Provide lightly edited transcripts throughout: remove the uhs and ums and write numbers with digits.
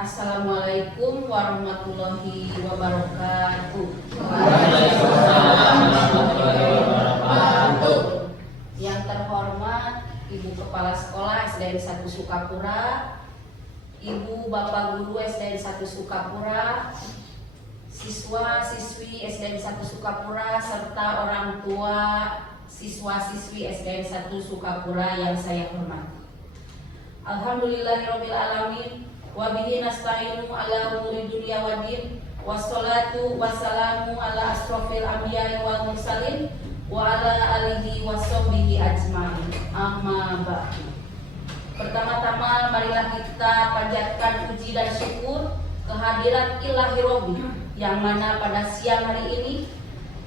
Assalamualaikum warahmatullahi wabarakatuh. Waalaikumsalam warahmatullahi wabarakatuh. Yang terhormat Ibu Kepala Sekolah SDN 1 Sukapura, Ibu Bapak Guru SDN 1 Sukapura, siswa-siswi SDN 1 Sukapura, serta orang tua siswa-siswi SDN 1 Sukapura yang saya hormati. Alhamdulillahirabbil alamin wa bihi nasta'inu ala umuri dunya waddin, wassalatu wassalamu ala asrofil anbiya'i wal mursalin wa ala alihi washabbihi ajmain. Amma ba'du. Pertama-tama marilah kita panjatkan puji dan syukur kehadirat Ilahi Robbi, yang mana pada siang hari ini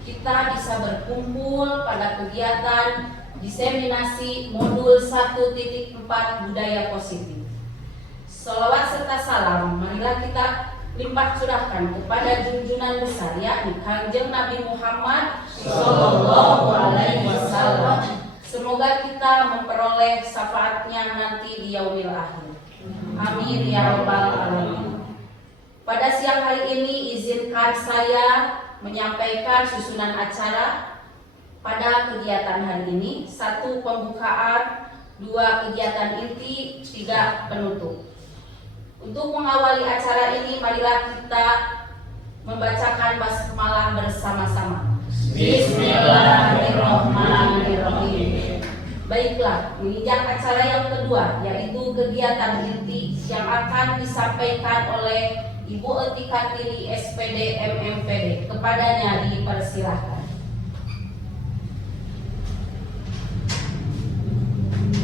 kita bisa berkumpul pada kegiatan diseminasi modul 1.4 budaya positif. Sholawat serta salam marilah kita limpah curahkan kepada junjungan besar, yakni Kanjeng Nabi Muhammad Sallallahu Alaihi Wasallam. Semoga kita memperoleh syafaatnya nanti di yaumil akhir. Amin ya rabbal alamin. Pada siang hari ini izinkan saya menyampaikan susunan acara pada kegiatan hari ini. 1. Pembukaan, 2. Kegiatan inti, 3. Penutup. Untuk mengawali acara ini, marilah kita membacakan basmalah bersama-sama. Bismillahirrahmanirrahim. Baiklah, menginjak acara yang kedua, yaitu kegiatan inti yang akan disampaikan oleh Ibu Eti Kartini SPD MMPD. Kepadanya dipersilahkan.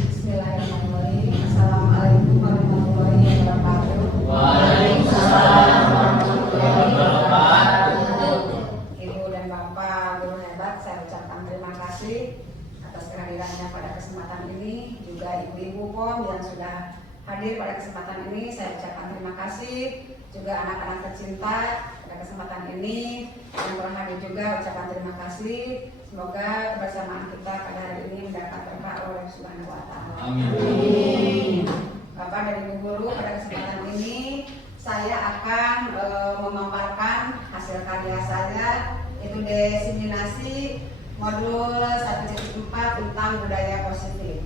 Bismillahirrahmanirrahim. Assalamualaikum warahmatullahi wabarakatuh. Waalaikumsalam warahmatullahi wabarakatuh. Ibu dan Bapak guru hebat, saya ucapkan terima kasih atas kehadirannya pada kesempatan ini. Juga ibu-ibu POM yang sudah hadir pada kesempatan ini, saya ucapkan terima kasih. Juga anak-anak tercinta pada kesempatan ini yang telah hadir juga ucapkan terima kasih. Semoga kebersamaan kita pada hari ini mendapat berkah oleh Subhanahu wa Ta'ala. Amin. Bapak dan Ibu guru, pada kesempatan ini saya akan memaparkan hasil karya saya, yaitu diseminasi modul 1.4 tentang budaya positif.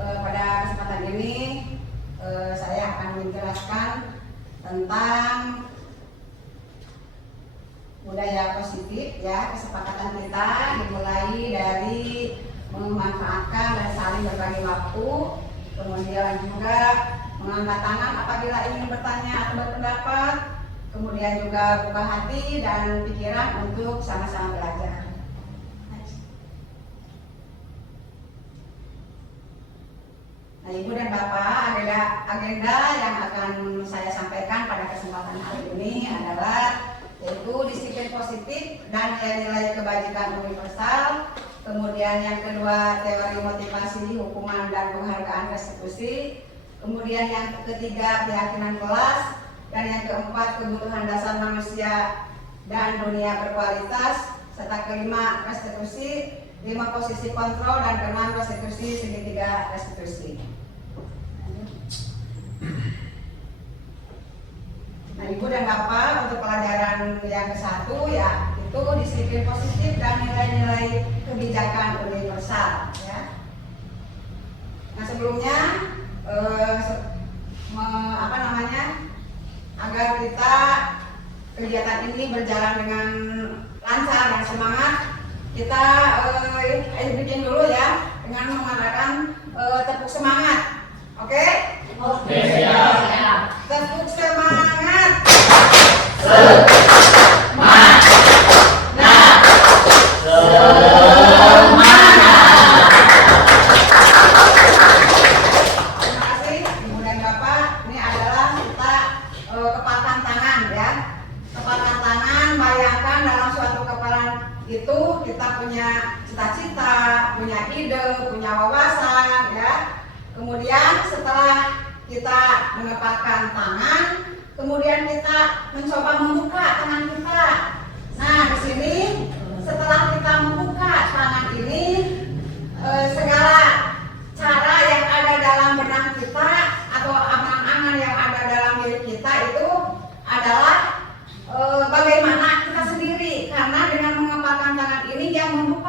Pada kesempatan ini saya akan menjelaskan tentang budaya positif, ya. Kesepakatan kita dimulai dari memanfaatkan dan saling berbagi waktu, kemudian juga mengangkat tangan apabila ingin bertanya atau berpendapat, kemudian juga buka hati dan pikiran untuk sama-sama belajar. Nah, Ibu dan Bapak, agenda yang akan saya sampaikan pada kesempatan hari ini adalah yaitu disiplin positif dan nilai-nilai kebajikan universal. Kemudian yang kedua, teori motivasi, hukuman dan penghargaan restitusi. Kemudian yang ketiga, keyakinan kelas. Dan yang keempat, kebutuhan dasar manusia dan dunia berkualitas. Serta kelima, restitusi. 5, posisi kontrol. Dan keenam, restitusi segitiga restitusi. Nah, Ibu dan Bapak, untuk pelajaran yang ke-1 ya, itu disiplin positif dan nilai-nilai kebijakan universal, ya. Nah, sebelumnya agar kita kegiatan ini berjalan dengan lancar dan semangat, kita bikin dulu ya dengan mengadakan tepuk semangat. Oke? Oke, siap. Tepuk semangat. Terima kasih Ibu dan Bapak. Ini adalah kita kepakan tangan, ya. Kepakan tangan, bayangkan dalam suatu kepalan itu kita punya cita-cita, punya ide, punya wawasan, ya. Kemudian setelah kita mengepakkan tangan, kemudian kita mencoba membuka tangan kita. Nah, di sini setelah kita membuka tangan ini, segala cara yang ada dalam benak kita atau angan-angan yang ada dalam diri kita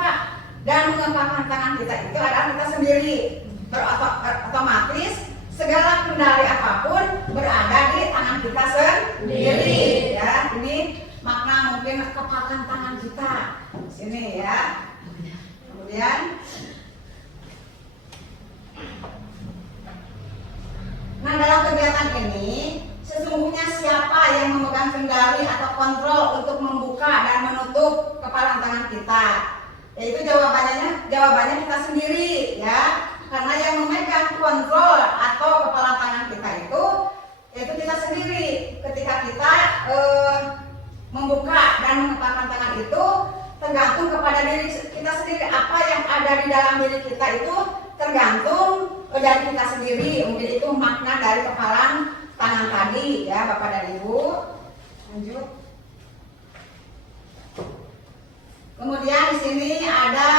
membuka dan mengepakkan tangan kita itu adalah kita sendiri. Otomatis segala kendali apapun berada di tangan kita sendiri. Ya, ini makna mungkin kepakan tangan kita. Sini ya. Kemudian nah, dalam kegiatan ini sesungguhnya siapa yang memegang kendali atau kontrol untuk membuka dan menutup kepalan tangan kita? Yaitu jawabannya kita sendiri ya. Karena yang memegang kontrol atau kepalan tangan kita itu yaitu kita sendiri. Ketika kita membuka dan mengepakkan tangan itu tergantung kepada diri kita sendiri. Apa yang ada di dalam diri kita itu tergantung dari kita sendiri. Mungkin itu makna dari kepalan tangan tadi ya Bapak dan Ibu. Lanjut. Kemudian di sini ada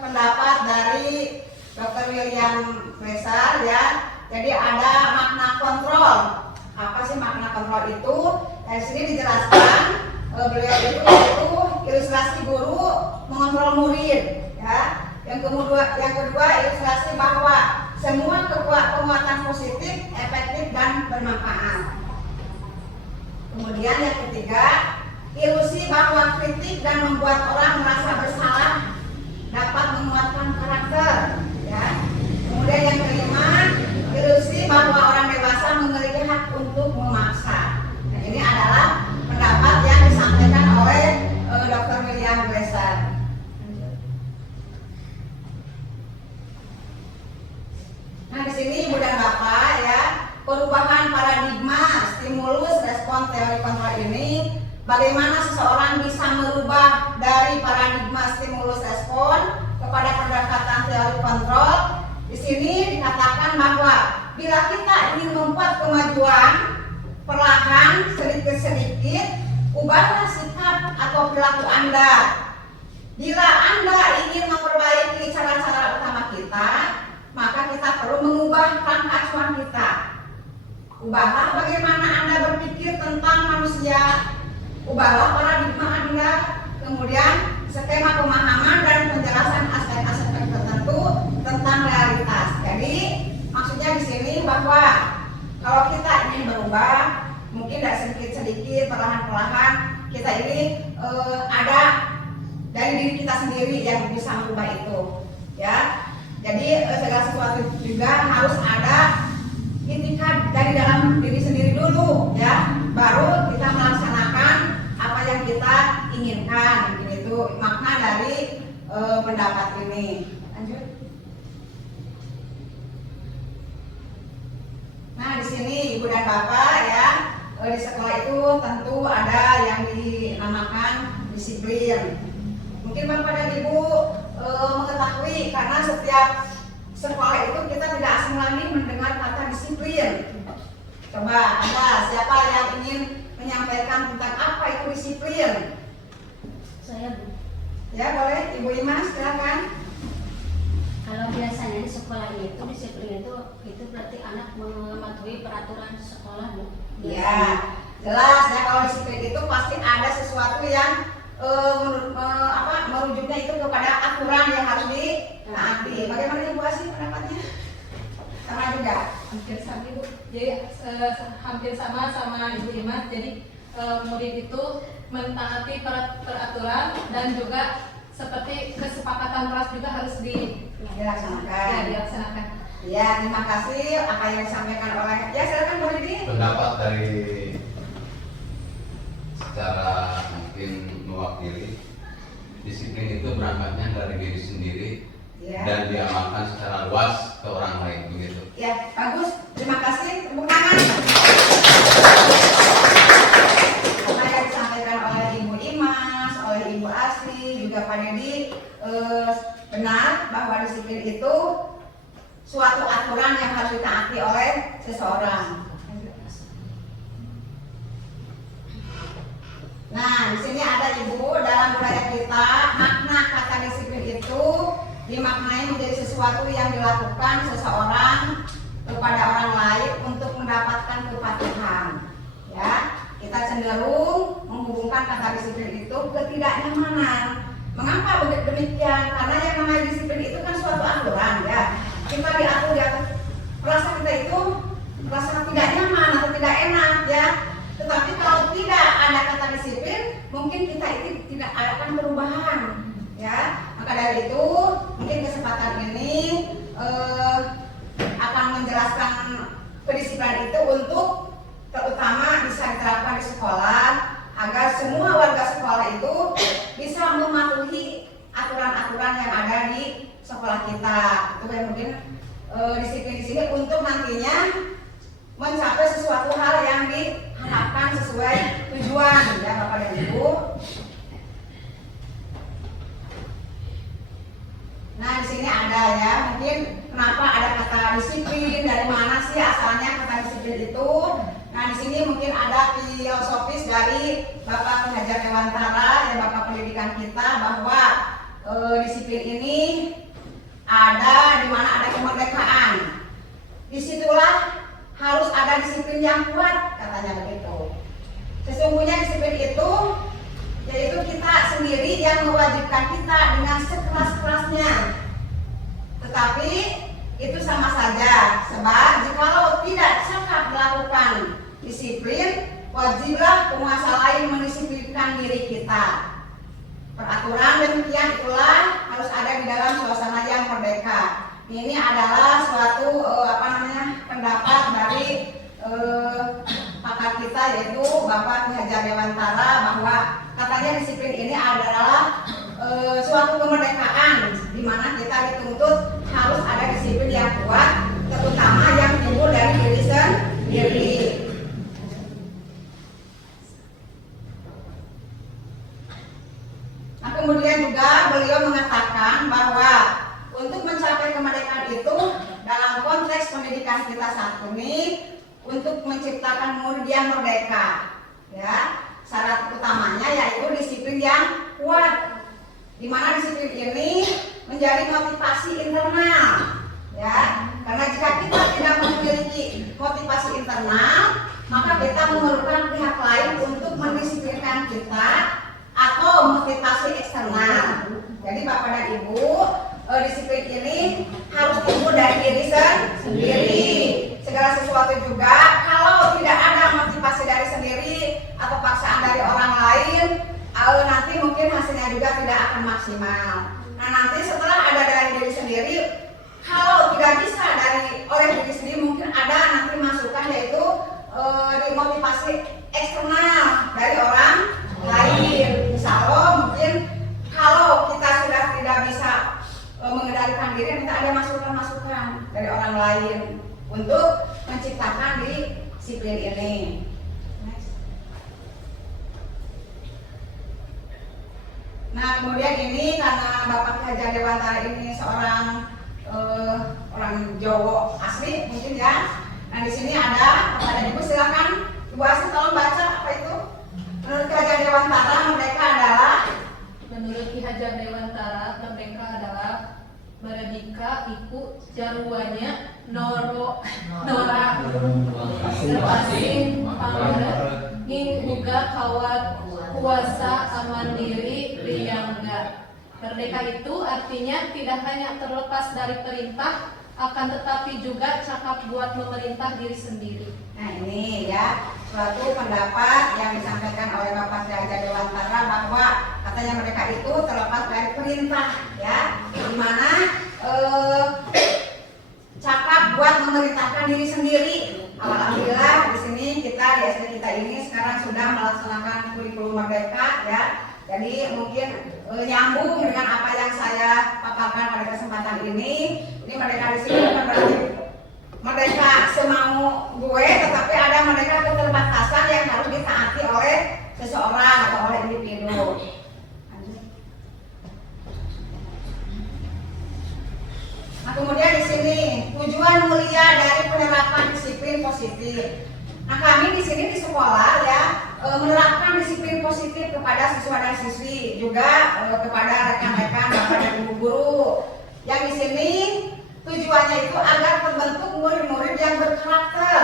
pendapat dari Dr. William Lesar ya. Jadi ada makna kontrol. Apa sih makna kontrol itu? Dari sini dijelaskan beliau itu ilustrasi guru mengontrol murid ya. Yang kedua ilustrasi bahwa semua kekuatan positif, efektif dan bermanfaat. Kemudian yang ketiga, ilusi bahwa kritik dan membuat orang merasa bersalah dapat menguatkan karakter ya. Kemudian yang kelima, ilusi bahwa orang dewasa memiliki hak untuk memaksa. Nah, ini adalah pendapat yang disampaikan oleh Dr. William Lesar. Nah, di sini Ibu dan Bapak ya, perubahan paradigma stimulus respon teori kontrol ini, bagaimana seseorang bisa merubah dari paradigma stimulus respon kepada pendekatan teori kontrol. Di sini dikatakan bahwa bila kita ingin membuat kemajuan perlahan sedikit-sedikit, ubahlah sikap atau perilaku Anda. Bila Anda ingin memperbaiki cara-cara utama kita, maka kita perlu mengubah langkah acuan kita. Ubahlah bagaimana Anda berpikir tentang manusia, ubahlah paradigma Anda, kemudian skema pemahaman dan penjelasan aspek-aspek tertentu tentang realitas. Jadi maksudnya di sini bahwa kalau kita ingin berubah, mungkin dari sedikit-sedikit, perlahan-perlahan, kita ini ada dari diri kita sendiri yang bisa merubah itu, ya. Jadi segala sesuatu juga harus ada intikan dari dalam diri sendiri dulu, ya. Baru kita melaksanakan apa yang kita inginkan. Itu makna dari pendapat ini. Lanjut. Nah, di sini Ibu dan Bapak ya, di sekolah itu tentu ada yang dinamakan disiplin. Mungkin Bapak dan Ibu mengetahui karena setiap sekolah itu kita tidak asing lagi mendengar kata disiplin. Coba ada siapa yang ingin menyampaikan tentang apa itu disiplin? Saya Bu. Ya boleh, Ibu Imas silakan. Kalau biasanya di sekolah itu disiplin itu berarti anak mematuhi peraturan sekolah Bu. Ya, jelas ya kalau disiplin itu pasti ada sesuatu yang merujuknya itu kepada aturan yang harus ditaati. Bagaimana Ibu Asih pendapatnya? Sama juga. Hampir sama Ibu. Jadi hampir sama Ibu Imas. Jadi murid itu mentaati peraturan dan juga seperti kesepakatan kelas juga harus dilaksanakan. Ya, terima kasih apa yang disampaikan oleh. Ya, silakan Bu Didi. Pendapat dari secara mungkin mewakili, disiplin itu berangkatnya dari diri sendiri ya, dan diamalkan secara luas ke orang lain begitu. Ya, bagus. Terima kasih. Tepuk tangan. Apa yang disampaikan oleh Ibu Imas, oleh Ibu Asih, juga Pak Dedi benar bahwa disiplin itu suatu aturan yang harus ditaati oleh seseorang. Nah, di sini ada Ibu, dalam budaya kita makna kata disiplin itu dimaknai menjadi sesuatu yang dilakukan seseorang kepada orang lain untuk mendapatkan kepatuhan. Ya, kita cenderung menghubungkan kata disiplin itu ketidaknyamanan. Mengapa demikian? Karena yang namanya disiplin itu kan suatu aturan ya. Kita diatur merasa kita itu merasa tidak nyaman atau tidak enak ya. Tetapi kalau tidak ada kata disiplin, mungkin kita itu tidak akan perubahan ya. Maka dari itu mungkin kesempatan ini akan menjelaskan kedisiplinan itu untuk terutama bisa diterapkan di sekolah agar semua warga sekolah itu bisa mematuhi aturan-aturan yang ada di sekolah kita. Itu yang mungkin disiplin di sini untuk nantinya mencapai sesuatu hal yang diharapkan sesuai tujuan ya Bapak dan Ibu. Nah di sini ada ya, mungkin kenapa ada kata disiplin, dari mana sih asalnya kata disiplin itu? Nah di sini mungkin ada filosofis dari Bapak Ki Hajar Dewantara, ya Bapak pendidikan kita, bahwa disiplin ini ada di mana ada kemerdekaan. Disitulah harus ada disiplin yang kuat, katanya begitu. Sesungguhnya disiplin itu yaitu kita sendiri yang mewajibkan kita dengan sekeras-kerasnya. Tetapi itu sama saja, sebab jikalau tidak cakap melakukan disiplin, wajiblah penguasa lain mendisiplinkan diri kita. Peraturan demikian itulah harus ada di dalam suasana yang merdeka. Ini adalah suatu pendapat dari pakar kita yaitu Bapak Ki Hajar Dewantara, bahwa katanya disiplin ini adalah suatu kemerdekaan di mana kita dituntut harus ada disiplin yang kuat, terutama yang timbul dari diri sendiri. Nah, kemudian juga beliau mengatakan bahwa untuk mencapai kemerdekaan itu dalam konteks pendidikan kita saat ini untuk menciptakan murid yang merdeka, ya syarat utamanya yaitu disiplin yang kuat, di mana disiplin ini menjadi motivasi internal, ya karena jika kita tidak memiliki motivasi internal, maka kita memerlukan pihak lain untuk mendisiplinkan kita atau motivasi eksternal. Jadi Bapak dan Ibu, disiplin ini harus timbul dari diri sendiri. Segala sesuatu juga kalau tidak ada motivasi dari sendiri atau paksaan dari orang lain, nanti mungkin hasilnya juga tidak akan maksimal. Nah nanti setelah ada dari diri sendiri, kalau tidak bisa oleh diri sendiri, mungkin ada nanti masukan yaitu motivasi eksternal dari orang lain. Insya Allah mungkin kalau kita sudah tidak bisa mengendalikan diri, kita ada masukan-masukan dari orang lain untuk menciptakan disiplin ini. Nah kemudian ini karena Bapak Ki Hajar Dewantara ini seorang orang Jawa asli mungkin ya. Nah di sini ada kepada Ibu, silakan Ibu Asli tolong baca apa itu. Menurut Ki Hajar Dewantara merdeka adalah. Menurut Ki Hajar Dewantara merdeka adalah Merdeka iku jaruanya nora lepasin pamrih ing uga kawat kuasa mandiri riyangga. Merdeka itu artinya tidak hanya terlepas dari perintah, akan tetapi juga cakap buat memerintah diri sendiri. Nah ini ya suatu pendapat yang disampaikan oleh Bapak Ki Hajar Dewantara, bahwa katanya merdeka itu terlepas dari perintah, ya, di mana cakap buat memerintahkan diri sendiri. Alhamdulillah di sini kita di SD kita ini sekarang sudah melaksanakan kurikulum merdeka, ya. Jadi mungkin nyambung dengan apa yang saya paparkan pada kesempatan ini. Ini merdeka di sini bukan berarti merdeka semau gue, tetapi ada merdeka keterbatasan yang harus ditaati oleh seseorang atau oleh individu. Nah kemudian di sini tujuan mulia dari penerapan disiplin positif. Nah kami di sini di sekolah ya menerapkan disiplin positif kepada siswa dan siswi, juga kepada rekan-rekan bapak dan ibu guru. Yang di sini tujuannya itu agar terbentuk murid-murid yang berkarakter,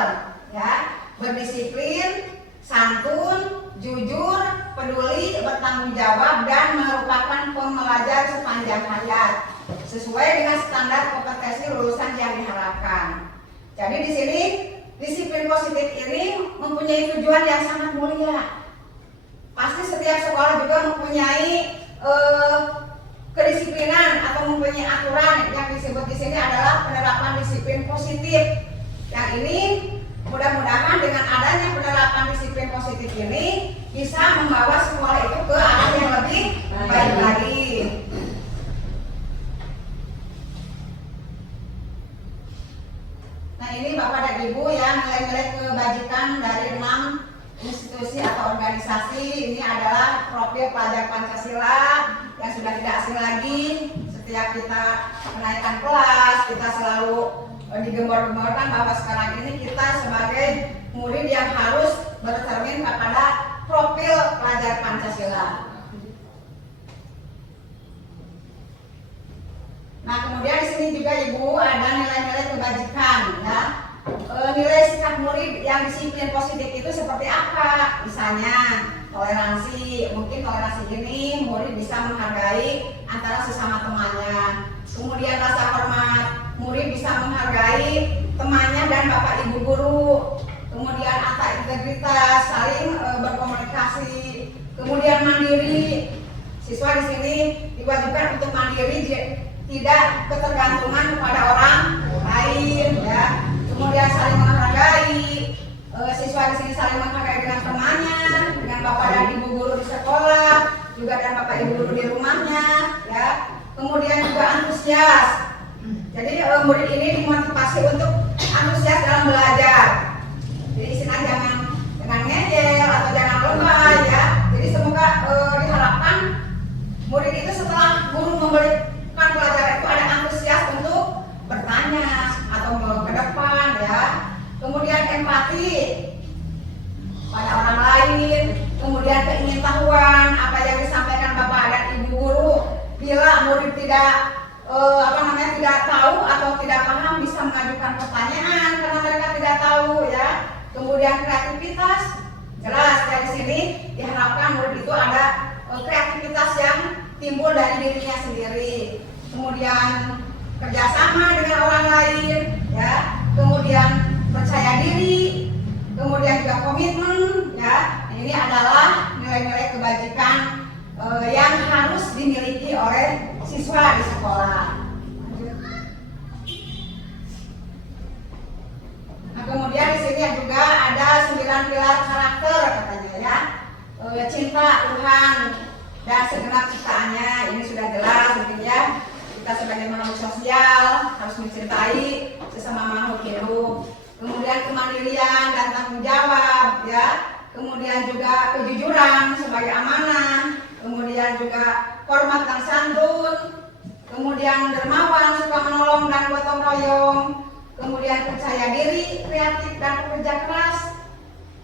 ya, berdisiplin, santun, jujur, peduli, bertanggung jawab, dan merupakan pembelajar sepanjang hayat sesuai dengan standar kompetensi lulusan yang diharapkan. Jadi di sini disiplin positif ini mempunyai tujuan yang sangat mulia. Pasti setiap sekolah juga mempunyai kedisiplinan atau mempunyai aturan yang disebut di sini adalah penerapan disiplin positif. Yang ini mudah-mudahan dengan adanya penerapan disiplin positif ini bisa membawa sekolah itu ke arah yang lebih baik lagi. Nah ini Bapak dan Ibu ya, nilai-nilai kebajikan dari 6 institusi atau organisasi. Ini adalah profil pelajar Pancasila yang sudah tidak asing lagi. Setiap kita menaikkan kelas, kita selalu digembor-gemborkan bahwa sekarang ini kita sebagai murid yang harus bercermin kepada profil pelajar Pancasila. Nah kemudian di sini juga Ibu ada nilai-nilai kebajikan ya. Nilai sikap murid yang disiplin positif itu seperti apa? Misalnya toleransi, mungkin toleransi ini murid bisa menghargai antara sesama temannya. Kemudian rasa hormat, murid bisa menghargai temannya dan bapak ibu guru. Kemudian integritas, saling berkomunikasi. Kemudian mandiri, siswa di sini diwajibkan untuk mandiri, tidak ketergantungan kepada orang lain ya. Kemudian saling menghargai, siswa di sini saling menghargai dengan temannya, dengan bapak dan ibu guru di sekolah, juga dan bapak ibu guru di rumahnya, ya. Kemudian juga antusias. Jadi murid ini dimotivasi untuk antusias dalam belajar. Jadi istilahnya jangan ngeyel atau jangan lebay ya. Jadi semoga diharapkan murid itu setelah guru memberikan pelajaran itu ada antusias untuk bertanya atau ke depan ya. Kemudian empati pada orang lain, kemudian keingintahuan apa yang disampaikan bapak dan ibu guru. Bila murid tidak tidak tahu atau tidak paham bisa mengajukan pertanyaan karena mereka tidak tahu ya. Kemudian kreativitas, jelas dari sini diharapkan murid itu ada kreativitas yang timbul dari dirinya sendiri. Kemudian kerjasama dengan orang lain, ya. Kemudian percaya diri, kemudian juga komitmen, ya. Ini adalah nilai-nilai kebajikan yang harus dimiliki oleh siswa di sekolah. Nah, kemudian di sini juga ada 9 pilar karakter katanya ya. Cinta Tuhan dan segenap ciptaannya, ini sudah jelas mungkin ya. Kita sebagai makhluk sosial harus mencintai sesama makhluk hidup. Kemudian kemandirian dan tanggung jawab ya. Kemudian juga kejujuran sebagai amanah. Kemudian juga hormat dan santun. Kemudian dermawan, suka menolong dan gotong royong. Kemudian percaya diri, kreatif dan bekerja keras.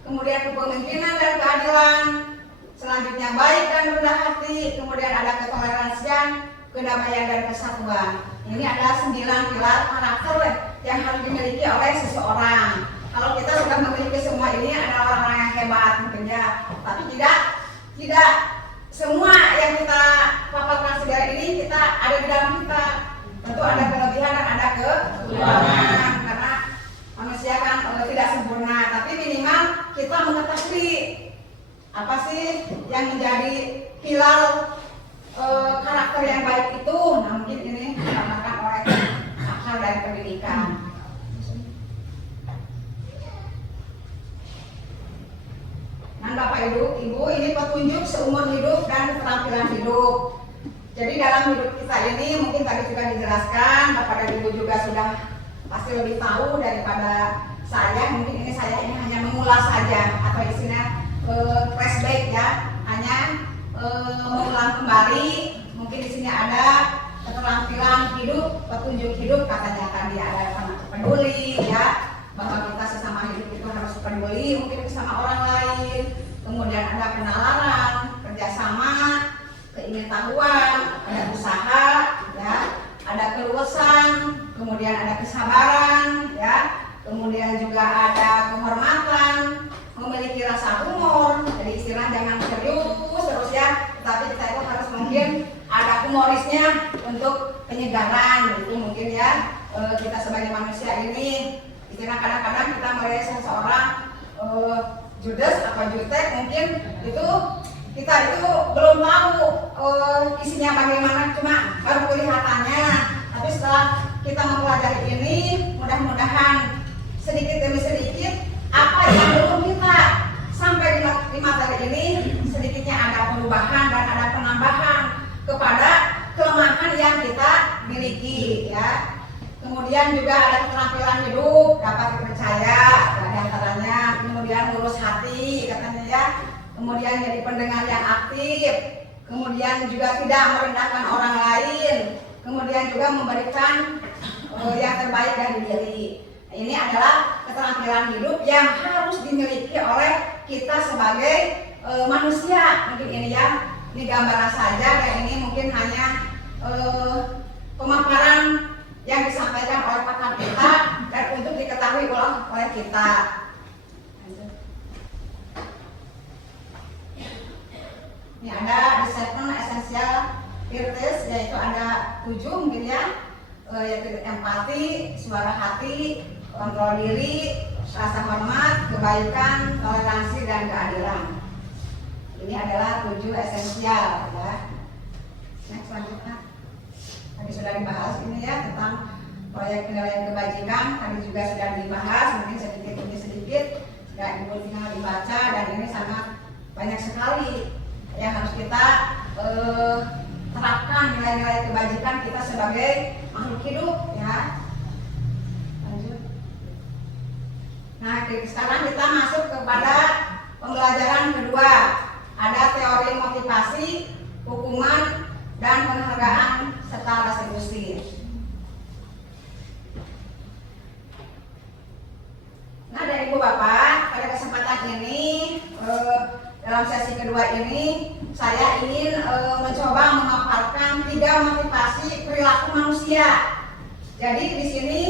Kemudian kepemimpinan dan keadilan. Selanjutnya baik dan rendah hati. Kemudian ada ketoleransian, kedamaian dan kesatuan. Ini adalah 9 pilar karakter yang harus dimiliki oleh seseorang. Kalau kita sudah memiliki semua ini adalah orang-orang yang hebat mungkin ya. Tapi tidak semua yang kita paparkan segala ini kita ada di dalam kita. Tentu ada kelebihan dan ada kekurangan karena manusia kan tidak sempurna. Tapi minimal kita mengetahui apa sih yang menjadi pilar karakter yang baik itu. Nah mungkin ini dikatakan oleh akar dari pendidikan. Nah Bapak Ibu, ini petunjuk seumur hidup dan keterampilan hidup. Jadi dalam hidup kita ini mungkin tadi sudah dijelaskan, Bapak dan Ibu juga sudah pasti lebih tahu daripada saya. Mungkin ini saya ini hanya mengulas saja atau istilahnya flashback ya, hanya mengulang kembali. Mungkin di sini ada keterampilan hidup, petunjuk hidup katanya tadi ada peduli ya, bahwa kita sesama hidup itu harus peduli mungkin sama orang lain. Kemudian ada penalaran, kerjasama, keingintahuan, ada usaha, ya, ada keluasan, kemudian ada kesabaran, ya, kemudian juga ada kehormatan, memiliki rasa jangan serius terus ya, tetapi kita itu harus mungkin ada humorisnya untuk penyegaran gitu mungkin ya. Kita sebagai manusia ini istilah kadang-kadang kita melihat seseorang judes apa jutek mungkin itu kita itu belum tahu isinya bagaimana, cuma baru kelihatannya. Tapi setelah kita mempelajari ini, mudah-mudahan sedikit demi sedikit apa yang belum kita sampai di materi ini sedikitnya ada perubahan dan ada penambahan kepada kelemahan yang kita miliki ya. Kemudian juga ada keterampilan hidup, dapat dipercaya, di antaranya kemudian lurus hati katanya ya, kemudian jadi pendengar yang aktif, kemudian juga tidak merendahkan orang lain, kemudian juga memberikan yang terbaik dari diri. Ini adalah keterampilan hidup yang harus dimiliki oleh kita sebagai manusia. Mungkin ini ya, ini gambaran saja dan ini mungkin hanya pemaparan yang disampaikan oleh pakar kita dan untuk diketahui oleh kita. Ini ada the 7 essential virtues, yaitu ada 7 mungkin ya, yaitu empati, suara hati, kontrol diri, rasa hormat, kebaikan, toleransi, dan keadilan. Ini adalah 7 esensial ya. Next selanjutnya. Tadi sudah dibahas ini ya tentang proyek penilaian kebajikan, tadi juga sudah dibahas mungkin sedikit demi sedikit, sudah Ibu tinggal dibaca dan ini sangat banyak sekali yang harus kita terapkan nilai-nilai kebajikan kita sebagai makhluk hidup ya. Lanjut. Nah sekarang kita masuk kepada pembelajaran kedua, ada teori motivasi, hukuman, dan penghargaan serta restitusi. Nah dari Ibu Bapak, pada kesempatan ini dalam sesi kedua ini saya ingin mencoba memaparkan 3 motivasi perilaku manusia. Jadi di sini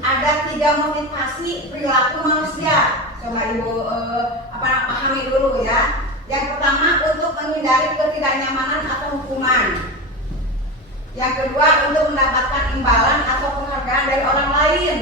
ada 3 motivasi perilaku manusia. Coba Ibu pahami dulu ya. Yang pertama untuk menghindari ketidaknyamanan atau hukuman. Yang kedua untuk mendapatkan imbalan atau penghargaan dari orang lain,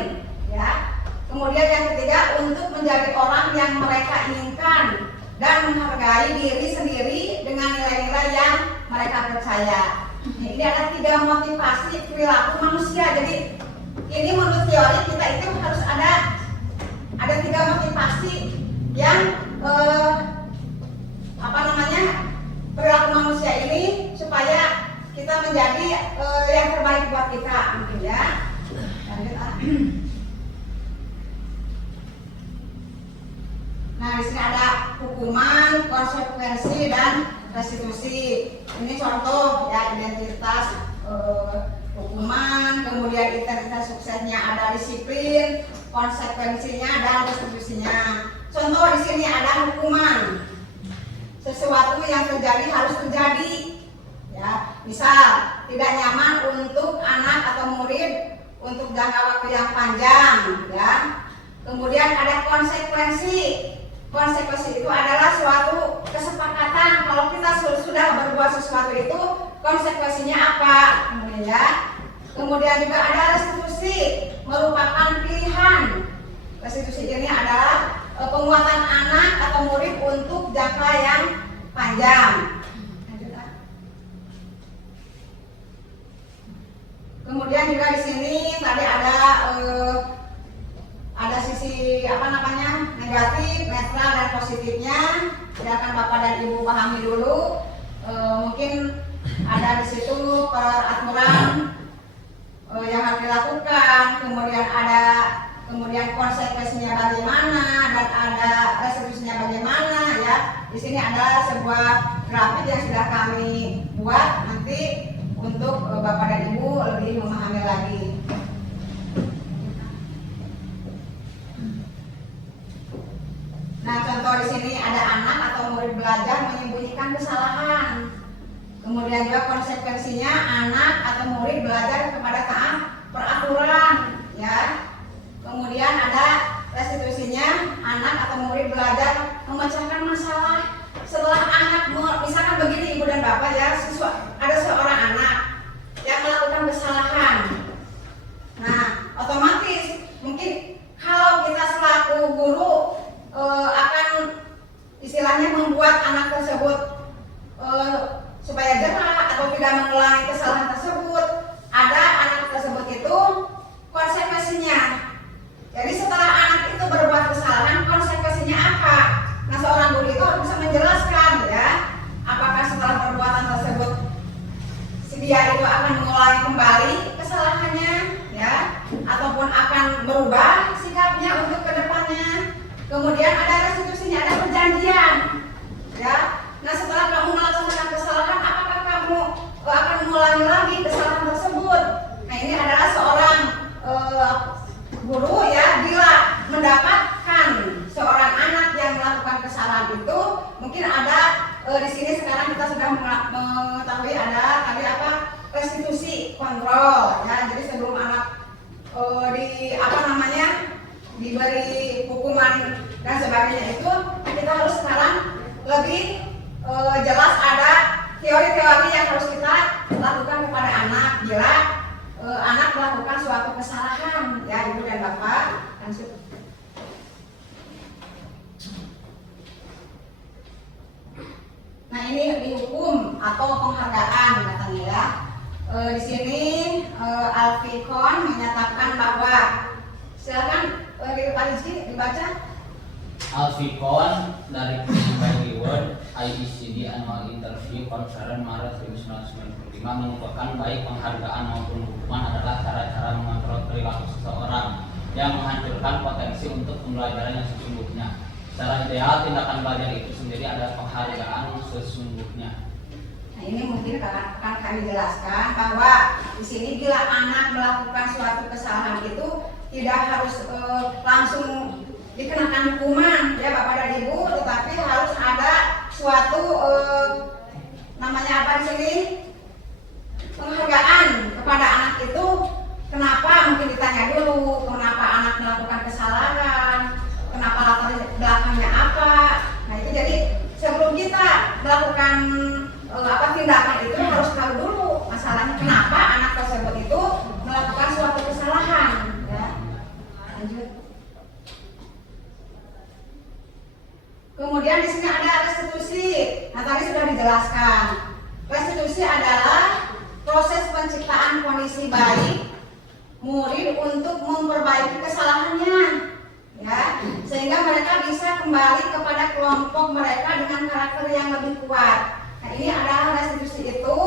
ya. Kemudian yang ketiga untuk menjadi orang yang mereka inginkan dan menghargai diri sendiri dengan nilai-nilai yang mereka percaya. Ini ada 3 motivasi perilaku manusia. Jadi ini menurut teori kita itu harus ada 3 motivasi yang perilaku manusia ini supaya kita menjadi yang terbaik buat kita mungkin ya. Lanjut. Nah di sini ada hukuman, konsekuensi, dan restitusi. Ini contoh ya identitas hukuman, kemudian identitas suksesnya ada disiplin, konsekuensinya dan restitusinya. Contoh di sini ada hukuman. Sesuatu yang terjadi harus terjadi ya, misal tidak nyaman untuk anak atau murid untuk jangka waktu yang panjang ya. Kemudian ada konsekuensi. Konsekuensi itu adalah suatu kesepakatan. Kalau kita sudah berbuat sesuatu itu konsekuensinya apa kemudian ya. Kemudian juga ada restitusi, merupakan pilihan. Restitusi ini adalah penguatan anak atau murid untuk jangka yang panjang. Kemudian juga di sini tadi ada sisi negatif, netral, dan positifnya. Silakan Bapak dan Ibu pahami dulu. Mungkin ada di situ peraturan yang harus dilakukan, kemudian konsekuensinya bagaimana, dan ada restitusinya bagaimana ya. Di sini ada sebuah grafik yang sudah kami buat nanti untuk Bapak dan Ibu lebih memahami lagi. Nah contoh di sini ada anak atau murid belajar menyembunyikan kesalahan. Kemudian juga konsekuensinya anak atau murid belajar kepada taat peraturan ya. Kemudian ada restitusinya, anak atau murid belajar memecahkan masalah setelah kembali kesalahannya, ya, ataupun akan berubah sikapnya untuk kedepannya. Kemudian ada restitusinya, ada perjanjian, ya. Nah, setelah kamu melaksanakan kesalahan, apakah kamu akan mengulangi lagi kesalahan tersebut? Nah, ini adalah seorang guru, ya, bila mendapatkan seorang anak yang melakukan kesalahan itu, mungkin ada di sini sekarang kita sudah mengetahui ada tadi apa, restitusi kontrol, ya. Jadi sebelum anak diberi hukuman dan sebagainya itu, kita harus sekarang lebih jelas ada teori-teori yang harus kita lakukan kepada anak bila anak melakukan suatu kesalahan, ya, Ibu dan Bapak. Lanjut. Nah, ini dihukum atau penghargaan katanya, ya. Di sini Alfikon menyatakan bahwa, silakan Pak Rizky dibaca. Alfikon dari Presiden Reward IECD Annual Interview Conference Maret 1995 merupakan baik penghargaan maupun hukuman adalah cara-cara mengontrol perilaku seseorang yang menghancurkan potensi untuk pembelajaran yang sesungguhnya. Secara ideal, tindakan belajar itu sendiri adalah penghargaan sesungguhnya. Nah, ini mungkin akan kami jelaskan bahwa di sini bila anak melakukan suatu kesalahan itu tidak harus langsung dikenakan hukuman, ya Bapak dan Ibu, tetapi harus ada suatu namanya apa di sini, penghargaan kepada anak itu. Kenapa? Mungkin ditanya dulu kenapa anak melakukan kesalahan, kenapa latar belakangnya apa. Nah, itu jadi sebelum kita melakukan tindakan itu harus tahu dulu masalahnya, kenapa anak tersebut itu melakukan suatu kesalahan, ya. Lanjut. Kemudian di sini ada restitusi. Nah, tadi sudah dijelaskan. Restitusi adalah proses penciptaan kondisi baik murid untuk memperbaiki kesalahannya, ya, sehingga mereka bisa kembali kepada kelompok mereka dengan karakter yang lebih kuat. Nah, ini adalah restitusi itu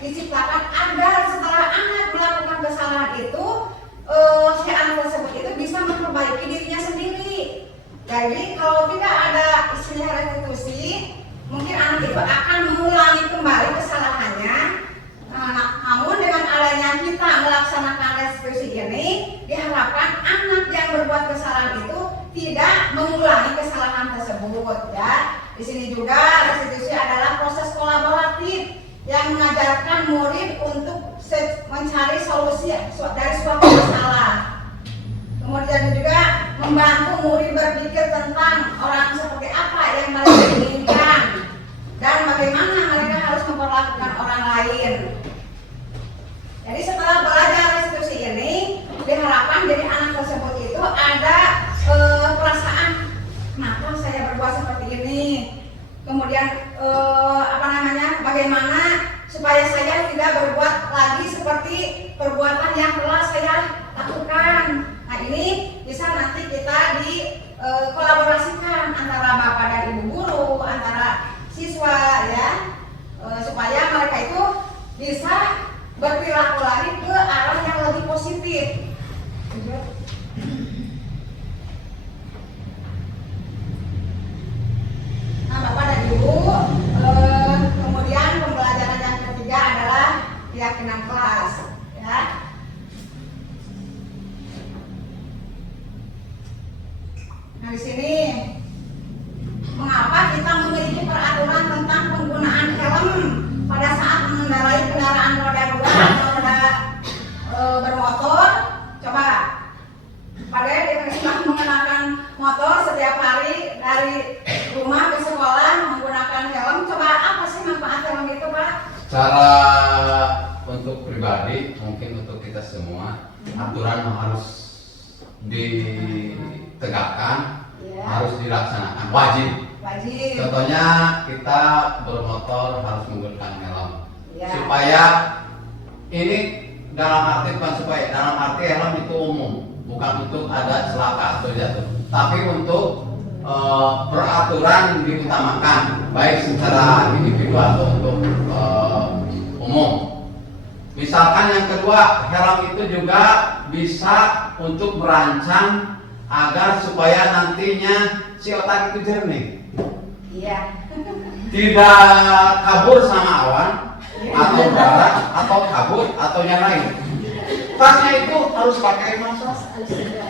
diciptakan agar setelah anak melakukan kesalahan itu, si anak tersebut itu bisa memperbaiki dirinya sendiri. Jadi kalau tidak ada istilah restitusi, mungkin anak itu akan mengulangi kembali kesalahannya. Namun dengan adanya kita melaksanakan restitusi ini, diharapkan anak yang berbuat kesalahan itu tidak mengulangi kesalahan tersebut, ya. Di sini juga restitusi adalah proses kolaboratif yang mengajarkan murid untuk mencari solusi dari suatu masalah. Kemudian juga membantu murid berpikir tentang orang seperti apa yang mereka inginkan dan bagaimana mereka harus memperlakukan orang lain. Jadi setelah belajar restitusi ini, diharapkan jadi anak tersebut itu ada perasaan, kenapa saya berbuat seperti ini. Kemudian bagaimana supaya saya tidak berbuat lagi seperti perbuatan yang telah saya lakukan. Nah, ini bisa nanti kita kolaborasikan antara Bapak dan Ibu guru, antara siswa, ya, supaya mereka itu bisa berperilaku lagi ke arah yang lebih positif. Nah, Bapak dan Ibu, kemudian pembelajaran yang ketiga adalah keyakinan kelas, ya. Nah, di sini mengapa kita memiliki peraturan tentang penggunaan helm pada saat mengendarai kendaraan roda 2 atau roda bermotor? Coba, pada kita mengenakan motor setiap hari dari rumah ke sekolah menggunakan helm. Coba apa sih manfaat helm itu, Pak? Secara untuk pribadi, mungkin untuk kita semua, aturan harus ditegakkan, ya, harus dilaksanakan, wajib. Contohnya kita bermotor harus menggunakan helm, ya, supaya ini dalam arti helm itu umum, bukan untuk ada celaka atau jatuh, tapi untuk peraturan diutamakan baik secara individu atau untuk umum. Misalkan yang kedua, helm itu juga bisa untuk merancang agar supaya nantinya si otak itu jernih. Iya. Tidak kabur sama awan atau udara atau kabut atau yang lain. Tasnya itu harus pakai masa.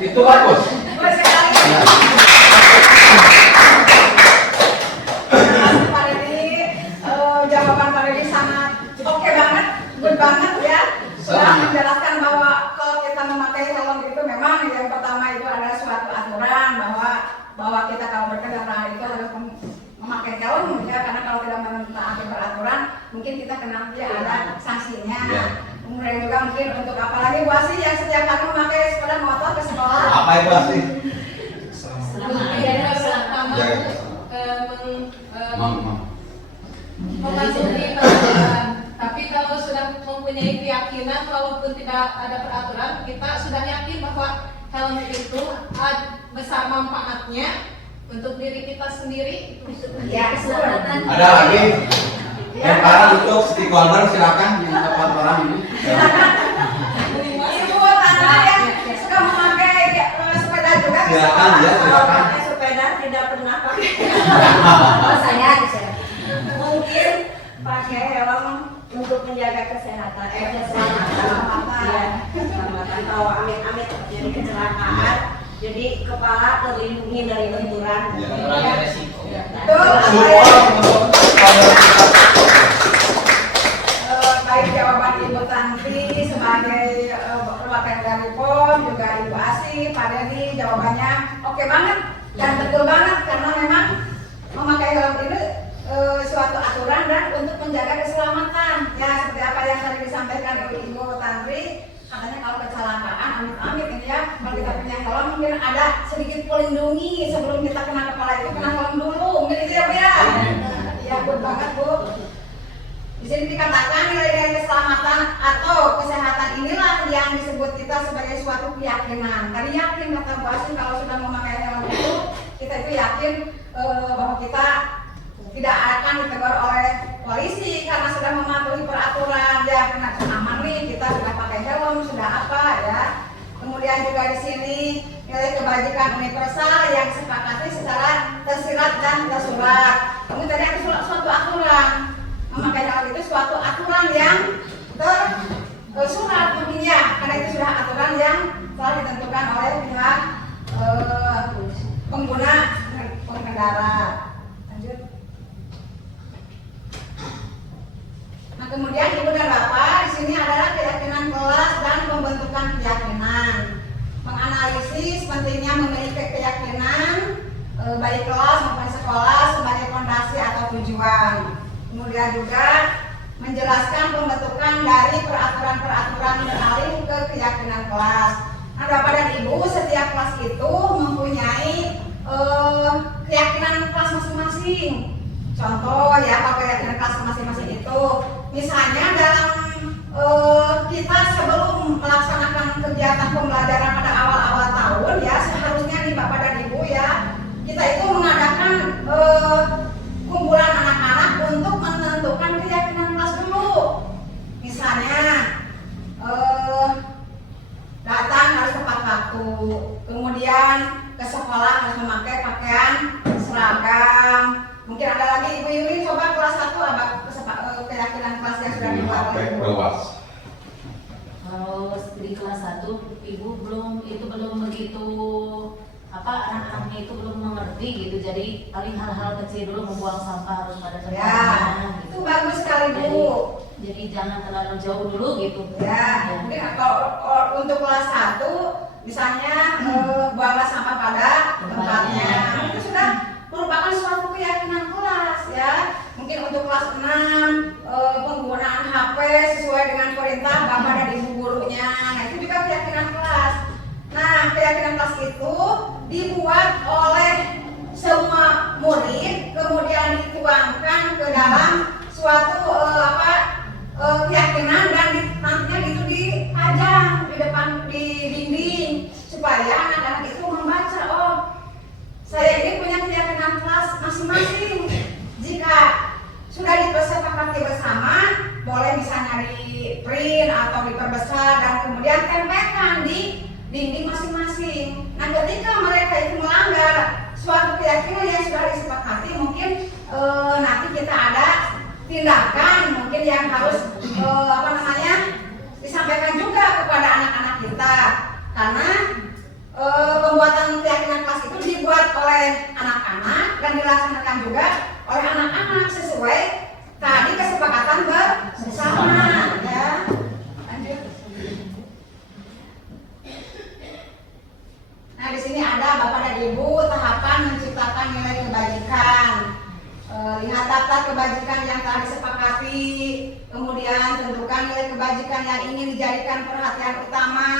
Itu bagus. Bagus sekali. Ya. Pak Dedi, jawaban Pak Dedi sangat oke banget, good banget ya. Sudah menjelaskan bahwa kalau kita memakai helm itu memang yang pertama itu adalah suatu aturan bahwa kita kalau berkendara itu harus memakai helm ya, karena kalau tidak mentaati peraturan mungkin kita kena ada sanksinya. Ya. Kemudian juga mungkin untuk apalagi Bu Asih yang setiap hari memakai sepeda motor ke sekolah. Apa itu sih? Mematuhi peraturan. Tapi kalau sudah mempunyai keyakinan walaupun tidak ada peraturan, kita sudah yakin bahwa helm itu besar manfaatnya untuk diri kita sendiri. Ya, keselamatan. Ada lagi? Sekarang untuk stakeholder silakan yang tepat orang ini. Ibu Tanda yang suka memakai sepeda juga. Silakan ya, silakan. Pakai sepeda tidak pernah pakai. Oh, saya. Mungkin pakai helm untuk menjaga kesehatan, keselamatan. Ya, keselamatan. Kalau amit-amit terjadi kecelakaan, jadi kepala terlindungi dari benturan. Ya. Mengurangi resiko. Support untuk baik jawaban Ibu Tanti sebagai perwakilan dari POM, juga Ibu Asih, Pak Dedi jawabannya oke banget dan betul banget karena memang memakai helm ini suatu aturan dan untuk menjaga keselamatan. Ya seperti apa yang tadi disampaikan oleh Ibu Tanti, katanya kalau kecelakaan amit-amit ini ya, kalau kita punya helm mungkin ada sedikit pelindungi sebelum kita kena kepala itu kena helm dulu, mungkin itu ya Bu ya. Iya betul banget Bu. Di sini dikatakan nilai-nilai keselamatan atau kesehatan inilah yang disebut kita sebagai suatu keyakinan. Tadi yakin kata Bu Asih kalau sudah memakai helm itu kita itu yakin bahwa kita tidak akan ditegur oleh polisi karena sudah mematuhi peraturan ya, karena aman nih kita sudah pakai helm sudah apa ya. Kemudian juga di sini nilai kebajikan universal yang disepakati secara tersirat dan tersurat. Kemudian tadi ada suatu aturan. Memakai helm itu suatu aturan yang tersurat mungkin ya, karena itu sudah aturan yang telah ditentukan oleh pihak pengendara. Lanjut. Nah kemudian Ibu dan Bapak di sini adalah keyakinan kelas dan pembentukan keyakinan. Menganalisis pentingnya memiliki keyakinan baik kelas maupun sekolah sebagai fondasi atau tujuan. Kemudian juga menjelaskan pembentukan dari peraturan-peraturan beralih ke keyakinan kelas. Nah, Bapak dan Ibu, setiap kelas itu mempunyai keyakinan kelas masing-masing. Contoh ya, kalau keyakinan kelas masing-masing itu, misalnya dalam kita sebelum melaksanakan kegiatan pembelajaran pada awal-awal tahun ya, seharusnya nih Bapak dan Ibu ya, kita itu mengadakan kumpulan anak-anak untuk menentukan keyakinan kelas dulu. Misalnya datang harus tepat waktu, kemudian ke sekolah harus memakai pakaian seragam. Mungkin ada lagi Ibu Yuli, coba kelas 1 apa keyakinan kelas yang sudah dibuat oleh Ibu? Kalau di kelas 1 Ibu belum begitu anak-anaknya itu belum mengerti gitu, jadi paling hal-hal kecil dulu, membuang sampah harus pada tempatnya Ya, gitu. itu bagus sekali Bu. Jadi jangan terlalu jauh dulu gitu. Ya, mungkin kalau untuk kelas 1 misalnya buanglah sampah pada tempatnya. Itu sudah merupakan suatu keyakinan kelas ya. Mungkin untuk kelas 6 penggunaan HP sesuai dengan perintah Bapak dan Ibu gurunya. Nah, itu juga keyakinan kelas. Nah, keyakinan kelas itu dibuat oleh semua murid, kemudian dituangkan ke dalam suatu keyakinan dan nantinya itu dipajang di depan di dinding supaya anak-anak itu membaca, oh saya ini punya keyakinan kelas masing-masing. Jika sudah disepakati bersama, boleh misalnya di print print atau diperbesar dan kemudian tempelkan di dinding masing-masing. Nah, ketika mereka itu melanggar suatu keyakinan yang sudah disepakati, mungkin nanti kita ada tindakan mungkin yang harus disampaikan juga kepada anak-anak kita, karena pembuatan keyakinan kelas itu dibuat oleh anak-anak dan dilaksanakan juga oleh anak-anak sesuai tadi kesepakatan bersama, ya. Lanjut. Nah, di sini ada Bapak dan Ibu tahapan menciptakan nilai kebajikan. Lihat daftar kebajikan yang telah disepakati, kemudian tentukan nilai kebajikan yang ingin dijadikan perhatian utama,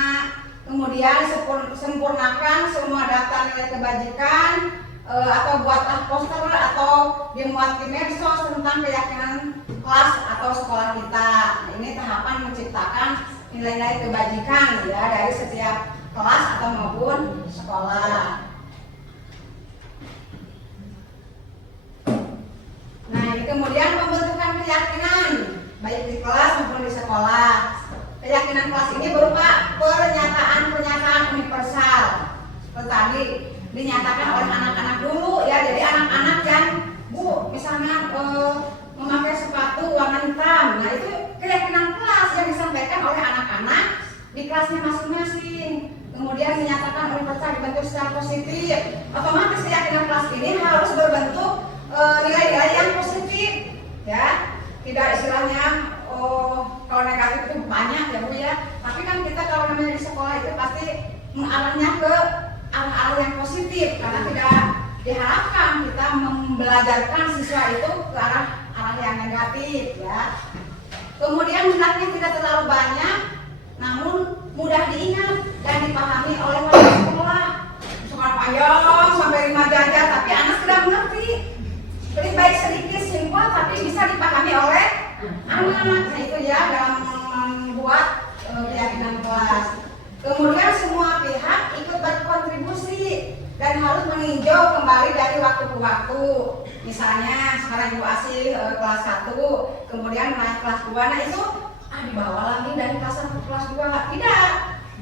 kemudian sempurnakan semua daftar nilai kebajikan, atau buatlah poster atau dimuat di medsos tentang keyakinan kelas atau sekolah kita. Nah, ini tahapan menciptakan nilai-nilai kebajikan ya dari setiap kelas atau maupun sekolah. Nah, ini kemudian pembentukan keyakinan baik di kelas maupun di sekolah. Keyakinan kelas ini berupa pernyataan-pernyataan universal. Seperti tadi dinyatakan oleh anak-anak dulu ya. Jadi anak-anak yang misalnya memakai sepatu warna hitam. Nah, itu keyakinan kelas yang disampaikan oleh anak-anak di kelasnya masing-masing. Kemudian dinyatakan universal dibentuk secara positif. Otomatis keyakinan kelas ini harus berbentuk nilai-nilai yang positif ya, tidak istilahnya kalau negatif itu banyak ya Bu ya, tapi kan kita kalau namanya di sekolah itu pasti mengarahnya ke arah-arah yang positif, karena tidak diharapkan kita membelajarkan siswa itu ke arah yang negatif ya. Kemudian hendaknya tidak terlalu banyak namun mudah diingat dan dipahami oleh wali sekolah. Cuma panjang sampai 5 jajar tapi anak sudah mengerti. Lebih baik sedikit simpel tapi bisa dipahami oleh anak. Nah, itu ya dalam membuat keyakinan kelas. Kemudian semua pihak ikut berkontribusi dan harus meninjau kembali dari waktu ke waktu. Misalnya sekarang Ibu Asih kelas 1, kemudian naik kelas 2, nah itu dibawa lagi dari kelas 1 ke kelas 2. Tidak,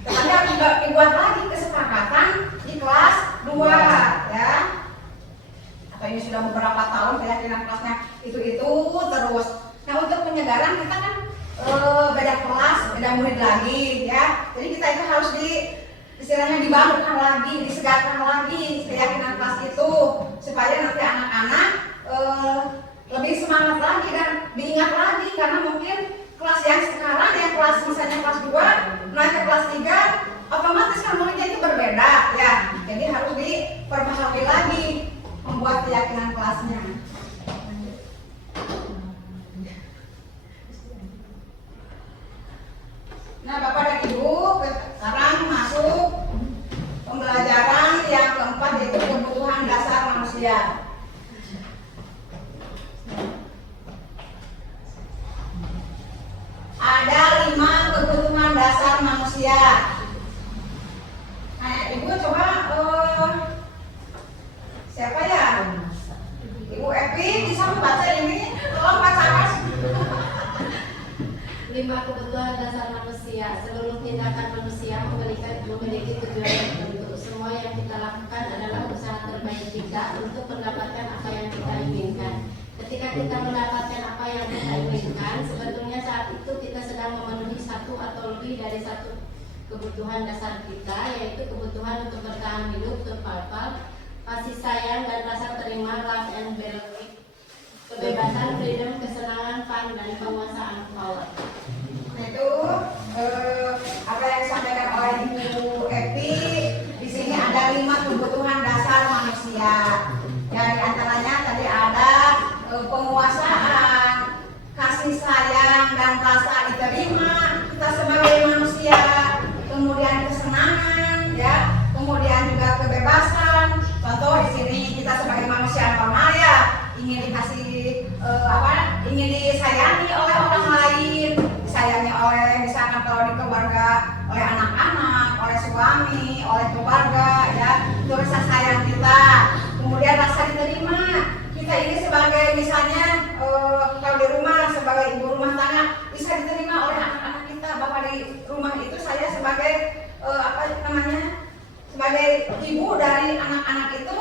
tetapi harus dibuat lagi kesepakatan di kelas 2 ya. Ini sudah beberapa tahun keyakinan kelasnya itu terus. Nah, untuk penyegaran kita kan beda kelas, beda murid lagi ya. Jadi kita itu harus istilahnya dibangunkan lagi, disegarkan lagi keyakinan kelas itu supaya nanti anak-anak lebih semangat lagi dan diingat lagi, karena mungkin kelas yang sekarang yang kelas misalnya kelas 2 naik ke kelas 3 otomatis kan muridnya itu berbeda ya. Jadi harus diperbaharui lagi membuat keyakinan kelasnya. Nah, Bapak dan Ibu, sekarang masuk pembelajaran yang keempat, yaitu kebutuhan dasar manusia. Ada 5 kebutuhan dasar manusia. Nah, Ibu coba siapa ya? Ibu Epi bisa membaca ini? Tolong bacakan. 5 kebutuhan dasar manusia. Seluruh tindakan manusia memiliki tujuan tertentu. Semua yang kita lakukan adalah usaha terbaik kita untuk mendapatkan apa yang kita inginkan. Ketika kita mendapatkan apa yang kita inginkan, sebetulnya saat itu kita sedang memenuhi satu atau lebih dari satu kebutuhan dasar kita, yaitu kebutuhan untuk bertahan hidup, survival, kasih sayang dan rasa terima, love and belonging, kebebasan, freedom, kesenangan, fun, dan penguasaan power. Itu apa yang disampaikan oleh Ibu Epi. Di sini ada 5 kebutuhan dasar manusia. Ya, di antaranya tadi ada penguasaan, kasih sayang dan rasa diterima kita sebagai manusia, kemudian kesenangan, ya, kemudian juga kebebasan. Contoh di sini kita sebagai manusia normal ya ingin dikasih ingin disayangi oleh orang lain, disayangi oleh misalkan kalau di keluarga oleh anak-anak, oleh suami, oleh keluarga, ya, itu rasa sayang kita. Kemudian rasa diterima, kita ini sebagai misalnya kalau di rumah sebagai ibu rumah tangga bisa diterima oleh anak-anak sebagai sebagai ibu dari anak-anak itu,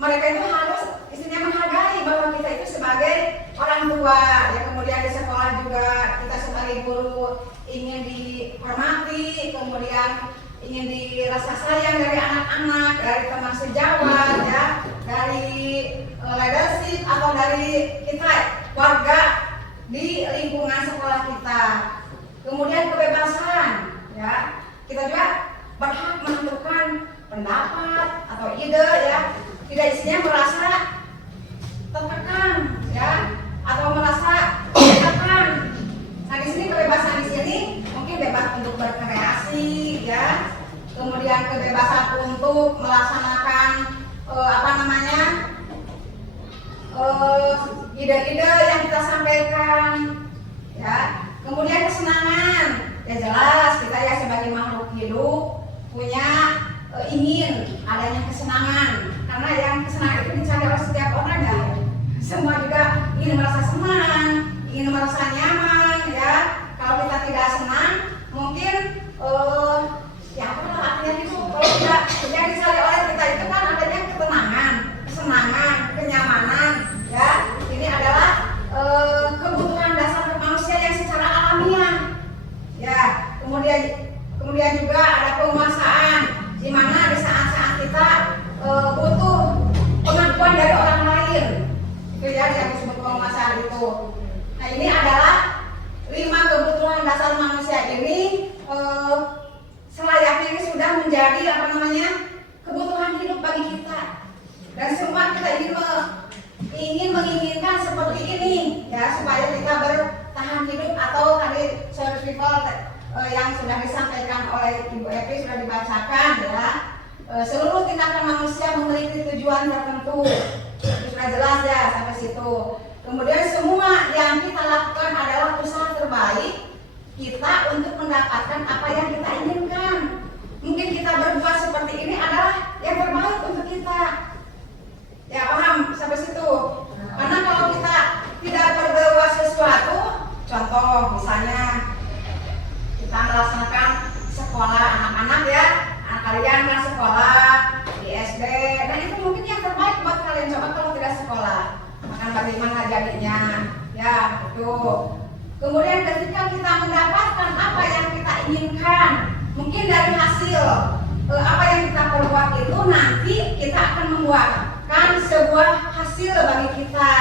mereka itu harus istilahnya menghargai bahwa kita itu sebagai orang tua. Ya, kemudian di sekolah juga kita sebagai guru ingin dihormati, kemudian ingin dirasa sayang dari anak-anak, dari teman sejawat, ya, dari leadership atau dari kita warga di lingkungan sekolah kita. Kemudian kebebasan, ya, kita juga berhak menentukan pendapat atau ide, ya, tidak isinya merasa tertekan, ya, atau merasa tertekan. Nah, di sini kebebasan di sini mungkin bebas untuk berkreasi, ya, kemudian kebebasan untuk melaksanakan ide-ide yang kita sampaikan, ya. Kemudian kesenangan, ya jelas kita ya sebagai makhluk hidup punya ingin adanya kesenangan, karena yang kesenangan itu dicari oleh setiap orang, ya. Semua juga ingin merasa senang, ingin merasa nyaman, ya. Kalau kita tidak senang, mungkin ya apalah artinya itu. Kalau tidak yang dicari oleh kita itu kan adanya ketenangan, kesenangan, kenyamanan, ya. Ini adalah kebutuhan dasar manusia yang secara alamiah, ya. Kemudian juga ada penguasaan, di mana di saat-saat kita butuh pengakuan dari orang lain, itu ya yang disebut penguasaan itu. Nah, ini adalah 5 kebutuhan dasar manusia ini selayaknya ini sudah menjadi kebutuhan hidup bagi kita, dan semua kita menginginkan seperti ini, ya, supaya kita bertahan hidup, atau tadi survival yang sudah disampaikan oleh Ibu Evi sudah dibacakan, ya. Seluruh tindakan manusia memiliki tujuan tertentu, sudah jelas ya sampai situ. Kemudian semua yang kita lakukan adalah usaha terbaik kita untuk mendapatkan apa yang kita inginkan. Mungkin kita berbuat seperti ini adalah yang terbaik untuk kita. Ya, paham sampai situ? Karena kalau kita tidak berbuat sesuatu, contoh misalnya kita melaksanakan sekolah anak-anak, ya, kalian kan sekolah di SD, dan itu mungkin yang terbaik buat kalian. Coba kalau tidak sekolah, akan bagaimana jadinya, ya, itu. Kemudian ketika kita mendapatkan apa yang kita inginkan, mungkin dari hasil apa yang kita perbuat itu nanti kita akan membuatkan sebuah hasil bagi kita.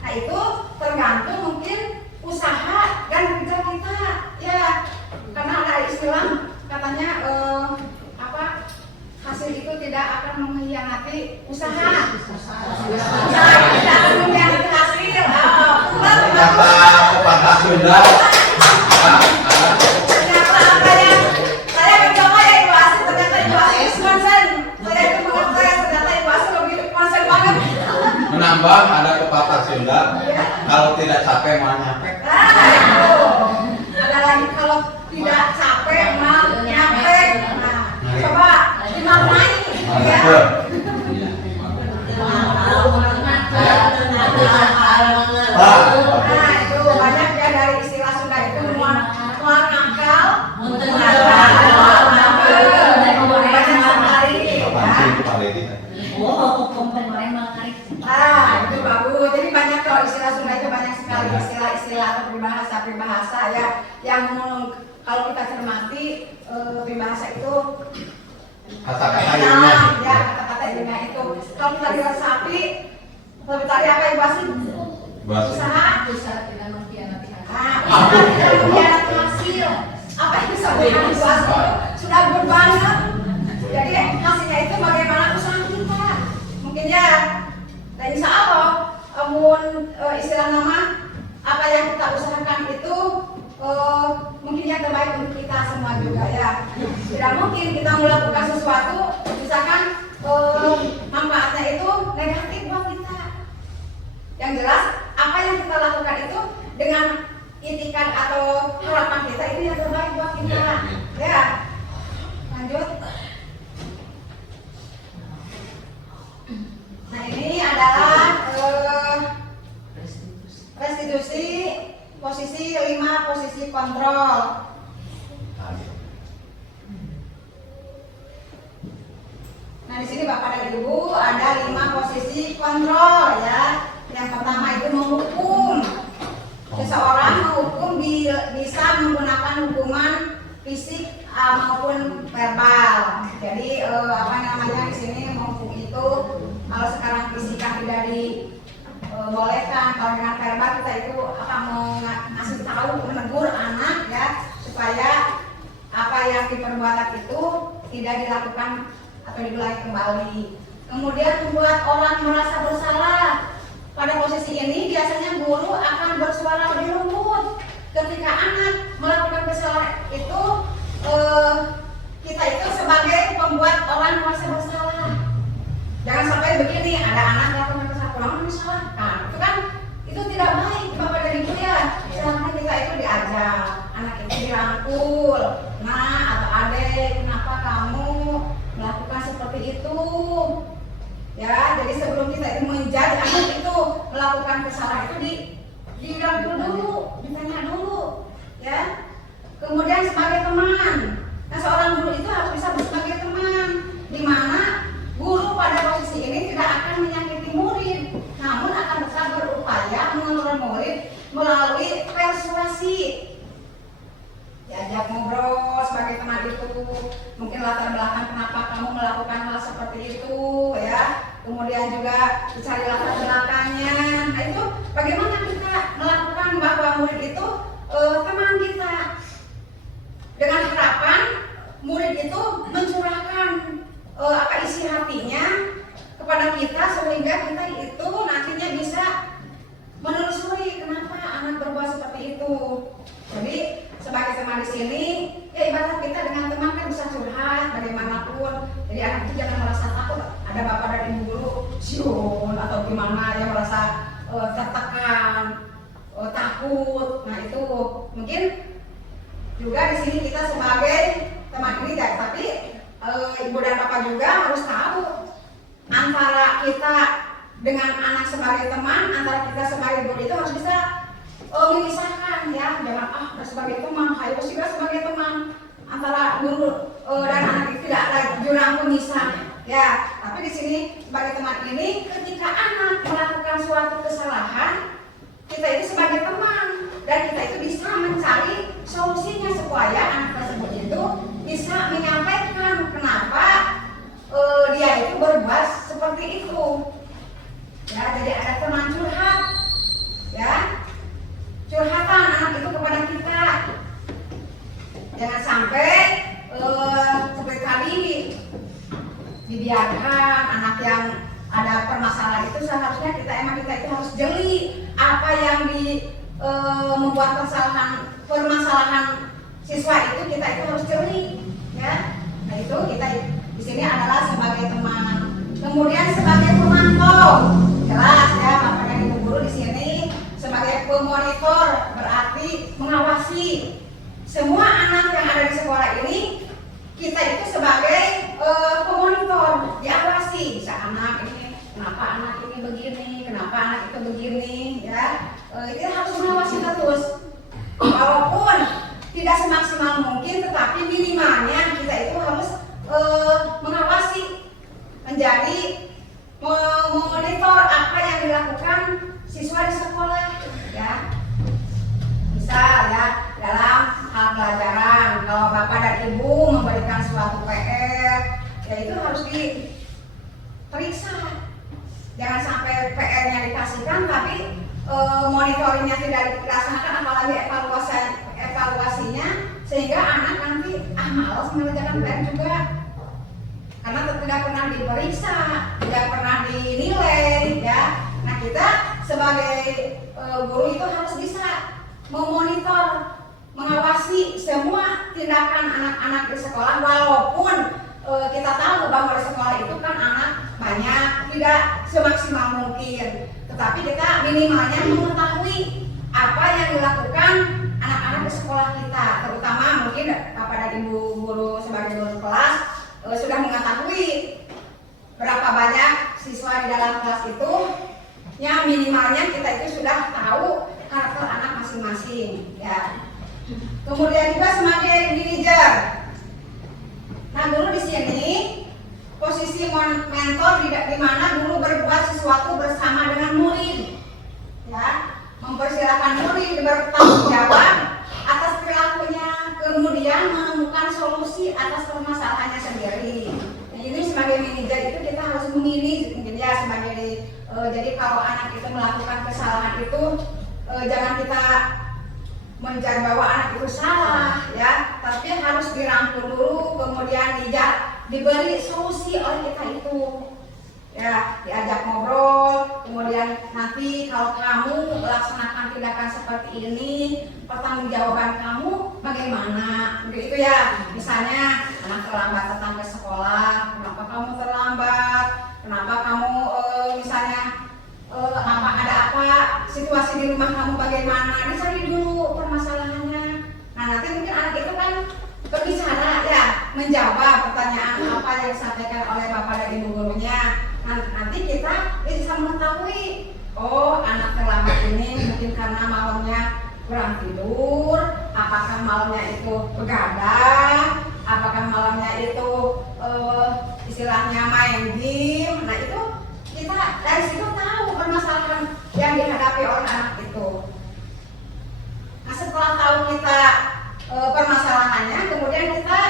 Nah, itu tergantung mungkin usaha dan kerja kita, ya. Karena ada istilah katanya hasil itu tidak akan mengkhianati usaha. Tidak akan mengkhianati hasil. Kata Sunda. Ternyata apa yang saya mencoba ya Ibu Asih, ternyata Ibu Asih konsen. Saya itu mengerti, ternyata Ibu Asih lebih konsen banget. Menambah ada pepatah Sunda, kalau tidak capek malah nyapek. Nah, itu. Ada lagi kalau tidak capek malah nyapek. Nah, coba dimaknai, ya. Nah, itu banyak ya dari istilah Sunda itu, mual ngakal, banyak sekali, ya. Itu bagus. Jadi banyak kalau istilah Sunda itu banyak sekali istilah-istilah atau peribahasa ya, yang kalau kita cermati peribahasa itu Kata-kata ilmiah. ya, kata-kata ilmiah itu. Kalau kita diresapi, tadi apa Ibu Asih? Usaha tidak mengkhianati hasil. usaha tidak mengkhianati hasil. Apa yang disampaikan Ibu Asih sudah good banget. Jadi hasilnya itu bagaimana usaha kita. Mungkin ya, dan insya Allah, istilah nama apa yang kita usahakan itu mungkin yang terbaik untuk kita semua juga, ya. Tidak mungkin kita melakukan sesuatu misalkan manfaatnya itu negatif buat kita. Yang jelas apa yang kita lakukan itu dengan itikat atau harapan kita itu yang terbaik buat kita, ya. Lanjut. Nah, ini adalah restitusi posisi 5, posisi kontrol. Ibu ada 5 posisi kontrol ya. Yang pertama itu menghukum. Seseorang menghukum bisa menggunakan hukuman fisik maupun verbal. Jadi di sini menghukum itu kalau sekarang fisik kan tidak dibolehkan, kalau dengan verbal kita itu akan ngasih tahu, menegur anak ya supaya apa yang diperbuat itu tidak dilakukan atau diulangi kembali. Kemudian membuat orang merasa bersalah. Pada posisi ini biasanya guru akan bersuara lebih lembut. Ketika anak melakukan kesalahan itu, kita itu sebagai pembuat orang merasa bersalah. Jangan sampai begini, ada anak melakukan kesalahan, orang disalahkan. Itu kan itu tidak baik, Bapak dan Ibu ya. Seharusnya kita itu diajar, anak itu dirangkul. Nah, atau adek, kenapa kamu melakukan seperti itu? Ya, jadi sebelum kita itu menjudge anak itu melakukan kesalahan itu dirangkul dulu, ditanya dulu, ya. Kemudian sebagai teman, nah seorang guru itu harus bisa sebagai teman, di mana guru pada posisi ini tidak akan menyakiti murid, namun akan tetap berupaya mengontrol murid melalui persuasi. Diajak ngobrol sebagai teman itu, mungkin latar belakang kenapa kamu melakukan hal seperti itu, ya. Kemudian juga dicari latar belakangnya. Nah itu bagaimana kita melakukan bahwa murid itu teman kita, dengan harapan murid itu mencurahkan isi hatinya kepada kita sehingga kita itu nantinya bisa menelusuri kenapa anak berbuat seperti itu. Jadi sebagai teman di sini, ya ibarat kita dengan teman kan bisa curhat bagaimanapun. Jadi anak itu jangan merasa takut. Ada bapak dan ibu guru siun atau gimana yang merasa tertekan, takut. Nah itu mungkin juga di sini kita sebagai teman ini, tapi ibu dan bapak juga harus tahu antara kita dengan anak sebagai teman, antara kita sebagai guru itu harus bisa memisahkan ya, jangan sebagai teman, ayo juga sebagai teman, antara guru dan anak itu tidak ada jurang pemisah ya. Tapi di sini sebagai teman ini, ketika anak melakukan suatu kesalahan, kita itu sebagai teman dan kita itu bisa mencari solusinya supaya anak tersebut itu bisa menyampaikan kenapa dia itu berbuat seperti itu ya. Jadi ada teman curhat ya, curhatan anak itu kepada kita. Jangan sampai seperti tadi dibiarkan anak yang ada permasalahan itu. Seharusnya kita itu harus jeli apa yang membuat permasalahan siswa itu, kita itu harus jeli ya. Nah itu kita di sini adalah sebagai teman. Kemudian sebagai pemantau, jelas ya Bapak dan Ibu guru di sini sebagai pemonitor, berarti mengawasi semua anak yang ada di sekolah ini. Kita itu sebagai pemonitor, diawasi, bisa anak ini, kenapa anak ini begini, kenapa anak itu begini ya. Kita harus mengawasi terus, walaupun tidak semaksimal mungkin, tetapi minimalnya kita itu harus mengawasi, menjadi memonitor apa yang dilakukan siswa di sekolah ya. Misal ya dalam hal pelajaran, kalau Bapak dan Ibu memberikan suatu PR ya itu harus diperiksa. Jangan sampai PR-nya dikasihkan tapi monitoringnya tidak dilaksanakan, apalagi evaluasinya, sehingga anak nanti malas mengerjakan PR juga karena tidak pernah diperiksa, tidak pernah dinilai ya. Nah kita sebagai guru itu harus bisa memonitor, mengawasi semua tindakan anak-anak di sekolah, walaupun kita tahu bahwa di sekolah itu kan anak banyak, tidak semaksimal mungkin, tetapi kita minimalnya mengetahui apa yang dilakukan anak-anak di sekolah kita, terutama mungkin Bapak dan Ibu guru sebagai guru kelas sudah mengetahui berapa banyak siswa di dalam kelas itu, ya minimalnya kita itu sudah tahu karakter anak masing-masing ya. Kemudian juga sebagai manajer. Nah guru di sini posisi mentor mentor di mana guru berbuat sesuatu bersama dengan murid, ya, mempersilahkan murid bertanggung jawab atas perilakunya, kemudian menemukan solusi atas permasalahannya sendiri. Nah, ini sebagai manajer itu kita harus memilih, ya, sebagai jadi kalau anak itu melakukan kesalahan itu jangan kita mencari bahwa anak itu salah, ya, tapi harus dirangkul dulu, kemudian diberi solusi oleh kita itu, ya, diajak ngobrol, kemudian nanti kalau kamu melaksanakan tindakan seperti ini, pertanggungjawaban kamu bagaimana, begitu ya. Misalnya anak terlambat datang ke sekolah, kenapa kamu terlambat, kenapa kamu misalnya ada apa, situasi di rumah kamu bagaimana, dicari dulu permasalahannya. Nah, nanti mungkin anak itu kan berbicara, ya, menjawab pertanyaan apa yang disampaikan oleh bapak dan ibu gurunya. Nah, nanti kita bisa mengetahui, oh, anak terlambat ini mungkin karena malamnya kurang tidur, apakah malamnya itu begadang, apakah malamnya itu istilahnya main game. Nah, itu kita dari situ tahu permasalahan yang dihadapi oleh anak itu. Nah, setelah tahu kita permasalahannya, kemudian kita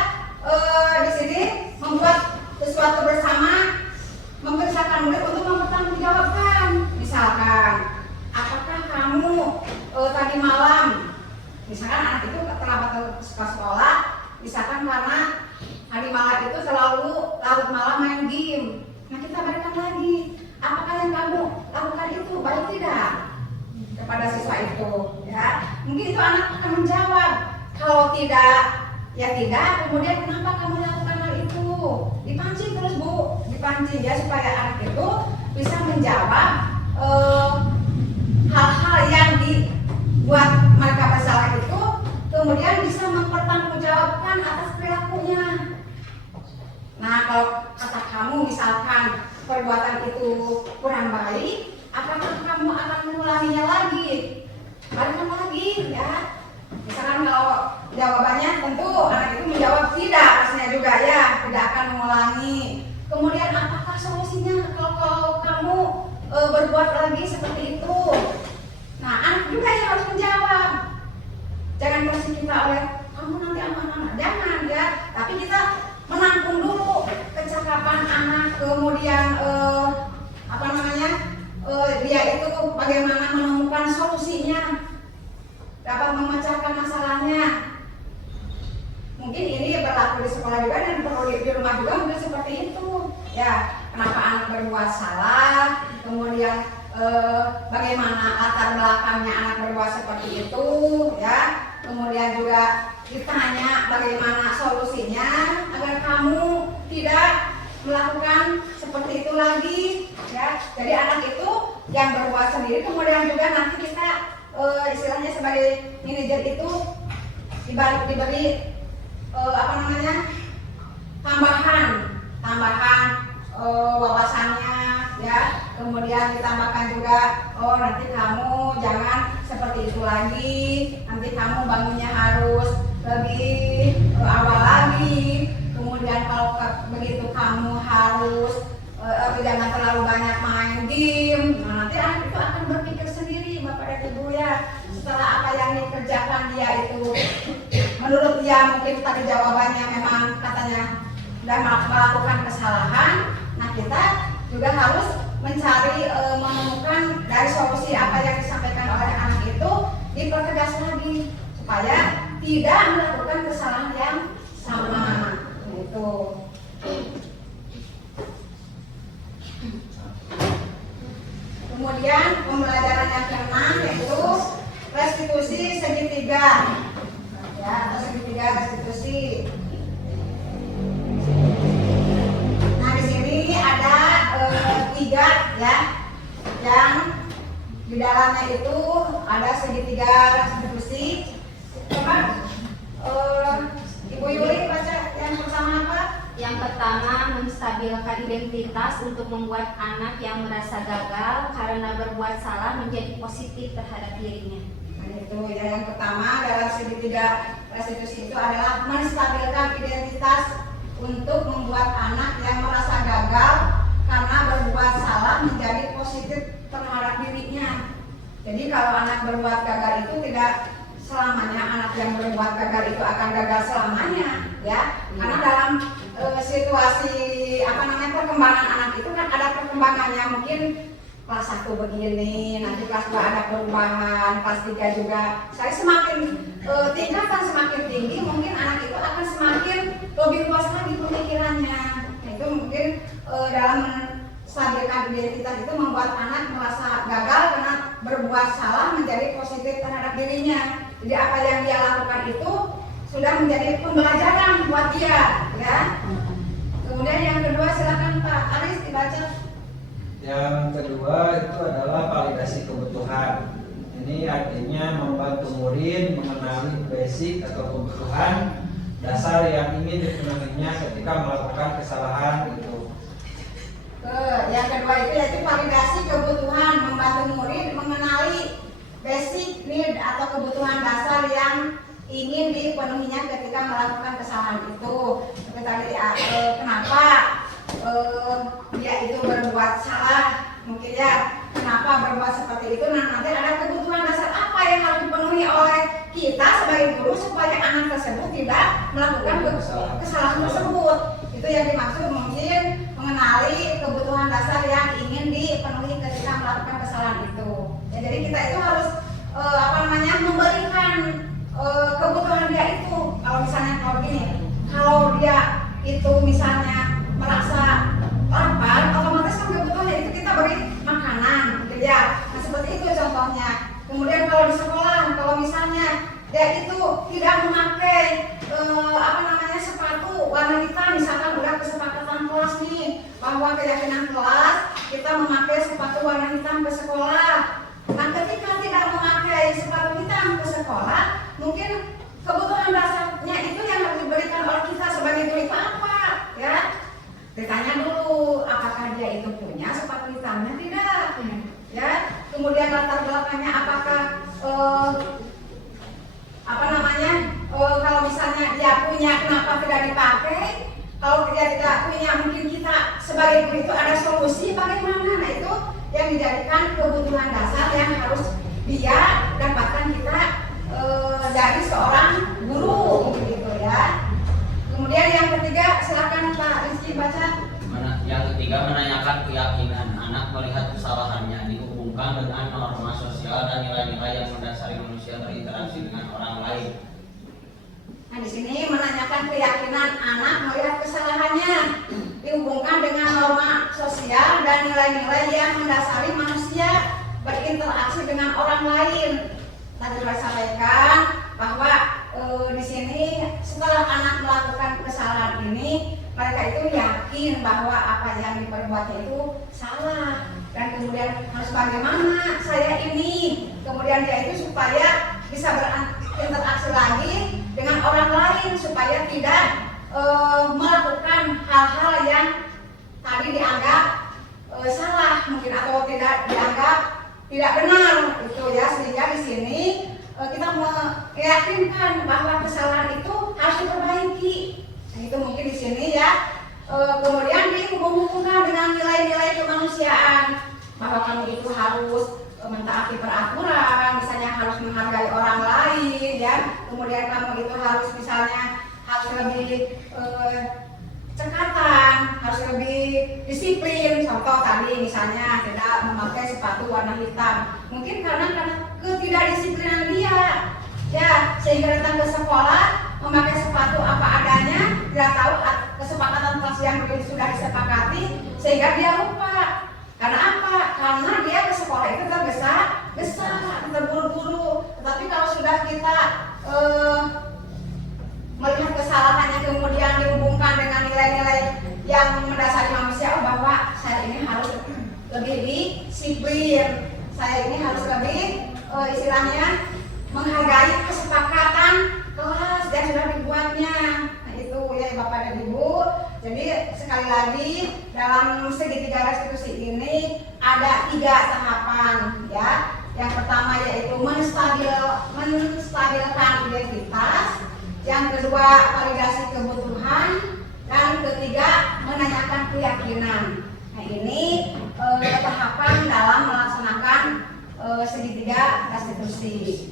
di sini membuat sesuatu bersama, memeriksakan murid untuk mempertanggungjawabkan. Misalkan, apakah kamu tadi malam, misalkan anak itu terlambat ke sekolah, misalkan karena tadi malam itu selalu larut malam main game. Nah, kita berikan lagi, apakah yang kamu lakukan itu baik tidak kepada siswa itu, ya. Mungkin itu anak akan menjawab, kalau tidak, ya tidak. Kemudian kenapa kamu lakukan hal itu, dipancing terus, Bu, dipancing, ya, supaya anak itu bisa menjawab hal-hal yang dibuat mereka bersalah itu, kemudian bisa mempertanggungjawabkan atas perilakunya. Nah, kalau kata kamu misalkan perbuatan itu kurang baik, apakah kamu akan mengulanginya lagi? Balikan lagi, ya. Misalkan kalau jawabannya tentu anak itu menjawab tidak, pastinya juga, ya, tidak akan mengulangi. Kemudian apakah solusinya kalau kamu berbuat lagi seperti itu? Nah, anak juga yang harus menjawab. Jangan kasih kita oleh kamu nanti aman-aman, jangan, ya. Tapi kita menampung dulu kecakapan anak, kemudian dia itu bagaimana menemukan solusinya, dapat memecahkan masalahnya. Mungkin ini berlaku di sekolah juga dan perlu di rumah juga mungkin seperti itu, ya. Kenapa anak berbuat salah, kemudian bagaimana latar belakangnya anak berbuat seperti itu, ya. Kemudian juga ditanya bagaimana solusinya agar kamu tidak melakukan seperti itu lagi, ya. Jadi anak itu yang berbuat sendiri, kemudian juga nanti kita istilahnya sebagai manajer itu diberi tambahan wawasannya, ya. Kemudian ditambahkan juga, oh, nanti kamu jangan seperti itu lagi, nanti kamu bangunnya harus lebih awal lagi. Kemudian kalau begitu kamu harus jangan terlalu banyak main game. Nah, nanti anak itu akan berpikir sendiri, Bapak dan Ibu, ya. Setelah apa yang dikerjakan dia itu, menurut dia mungkin tadi jawabannya memang katanya sudah melakukan kesalahan. Nah, kita juga harus mencari menemukan dari solusi apa yang disampaikan oleh anak itu, dipertegas lagi supaya tidak melakukan kesalahan yang sama. Itu. Kemudian pembelajaran yang keenam yaitu restitusi segitiga, ya, atau segitiga restitusi. Nah, di sini ada 3, ya, yang di dalamnya itu ada segitiga restitusi. Coba Ibu Yuli baca yang pertama apa? Yang pertama, menstabilkan identitas untuk membuat anak yang merasa gagal karena berbuat salah menjadi positif terhadap dirinya. Nah, itu ya, yang pertama dalam segitiga restitusi itu adalah menstabilkan identitas untuk membuat anak yang merasa gagal karena Jadi kalau anak berbuat gagal itu tidak selamanya anak yang berbuat gagal itu akan gagal selamanya, ya. Karena dalam situasi perkembangan anak itu kan ada perkembangannya, mungkin kelas 1 begini, nanti kelas 2 ada perubahan, kelas 3 juga. Saya semakin tingkatan semakin tinggi, mungkin anak itu akan semakin lebih luas lagi pemikirannya. Nah, itu mungkin dalam menstabilkan identitas itu membuat anak merasa gagal karena berbuat salah menjadi positif terhadap dirinya. Jadi apa yang dia lakukan itu sudah menjadi pembelajaran buat dia, ya. Kemudian yang kedua silakan Pak Aris dibaca. Yang kedua itu adalah validasi kebutuhan. Ini artinya membantu murid mengenali basic atau kebutuhan dasar yang ingin dipenuhinya ketika melakukan kesalahan itu. Yang kedua itu yaitu validasi kebutuhan, membantu murid mengenali basic need atau kebutuhan dasar yang ingin dipenuhinya ketika melakukan kesalahan itu. Seperti tadi kenapa dia itu berbuat salah, mungkin ya kenapa berbuat seperti itu. Nah, nanti ada kebutuhan dasar apa yang harus dipenuhi oleh kita sebagai guru supaya anak tersebut tidak melakukan kesalahan tersebut. Itu yang dimaksud mungkin mengenali kebutuhan dasar yang ingin dipenuhi ketika melakukan kesalahan itu. Ya, jadi kita itu harus memberikan kebutuhan dia itu. Kalau misalnya kalau dia itu misalnya merasa lapar, otomatis kan kebutuhannya itu kita beri makanan, gitu ya. Nah, seperti itu contohnya. Kemudian kalau di sekolah, kalau misalnya dia itu tidak memakai sepatu warna hitam, misalkan udah kesepakatan kelas nih bahwa keyakinan kelas kita memakai sepatu warna hitam ke sekolah. Nah, ketika tidak memakai sepatu hitam ke sekolah, mungkin kebutuhan dasarnya itu yang harus diberikan oleh kita sebagai guru itu apa, ya? Ditanya dulu apakah dia itu punya sepatu hitamnya tidak, ya. Kemudian latar belakangnya apakah kalau misalnya dia punya kenapa tidak dipakai? Kalau dia tidak punya mungkin kita sebagai guru itu ada solusi bagaimana? Nah, itu yang dijadikan kebutuhan dasar yang harus dia dapatkan kita dari seorang guru, begitu ya. Kemudian yang ketiga silakan Pak Rizky baca. Yang ketiga menanyakan keyakinan anak melihat kesalahannya dihubungkan dengan norma sosial dan nilai-nilai yang mendasari manusia berinteraksi dengan orang lain. Nah, di sini menanyakan keyakinan anak melihat kesalahannya dihubungkan dengan norma sosial dan nilai-nilai yang mendasari manusia berinteraksi dengan orang lain. Tadi sudah sampaikan bahwa di sini setelah anak melakukan kesalahan ini, mereka itu yakin bahwa apa yang diperbuatnya itu salah dan kemudian harus bagaimana saya ini, kemudian dia itu supaya bisa berinteraksi lagi dengan orang lain supaya tidak melakukan hal-hal yang tadi dianggap salah mungkin atau tidak dianggap tidak benar itu ya, sehingga di sini kita meyakinkan bahwa kesalahan itu harus diperbaiki. Nah, itu mungkin di sini ya. Kemudian dihubung-hubungkan dengan nilai-nilai kemanusiaan bahwa kamu itu harus mentaati peraturan, misalnya harus menghargai orang lain ya. Kemudian kamu itu harus misalnya harus lebih cekatan, harus lebih disiplin. Contoh tadi misalnya tidak memakai sepatu warna hitam. Mungkin karena ketidakdisiplinan dia, ya, sehingga datang ke sekolah memakai sepatu apa adanya, tidak tahu kesepakatan kelas yang sudah disepakati, sehingga dia lupa. Karena apa? Karena dia ke sekolah itu tergesa-gesa, terburu-buru. Tetapi kalau sudah kita melihat kesalahannya kemudian dihubungkan dengan nilai-nilai yang mendasari manusia, bahwa saya ini harus lebih disiplin, saya ini harus lebih istilahnya menghargai kesepakatan kelas yang sudah dibuatnya. Nah, itu ya Bapak dan Ibu. Jadi sekali lagi dalam segitiga restitusi ini ada 3 tahapan ya. Yang pertama yaitu menstabilkan identitas, yang kedua validasi kebutuhan, dan ketiga menanyakan keyakinan. Nah, ini tahapan dalam melaksanakan segitiga restitusi.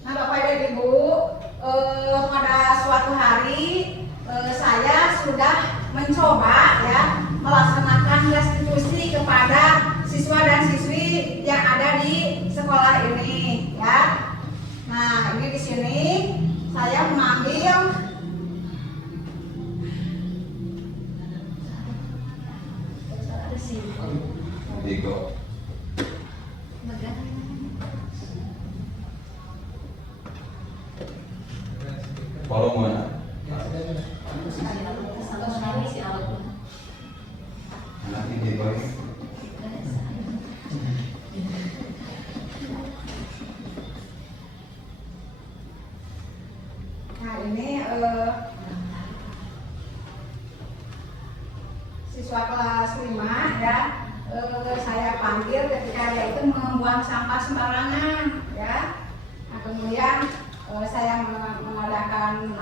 Nah Bapak dan Ibu, pada suatu hari saya sudah mencoba ya melaksanakan restitusi kepada siswa dan siswi yang ada di sekolah ini ya. Nah ini di sini saya mengambil Tiga. Volume. Anak ini boy. Nah ini siswa kelas 5 ya, saya panggil ketika dia itu membuang sampah sembarangan ya. Nah kemudian saya mengadakan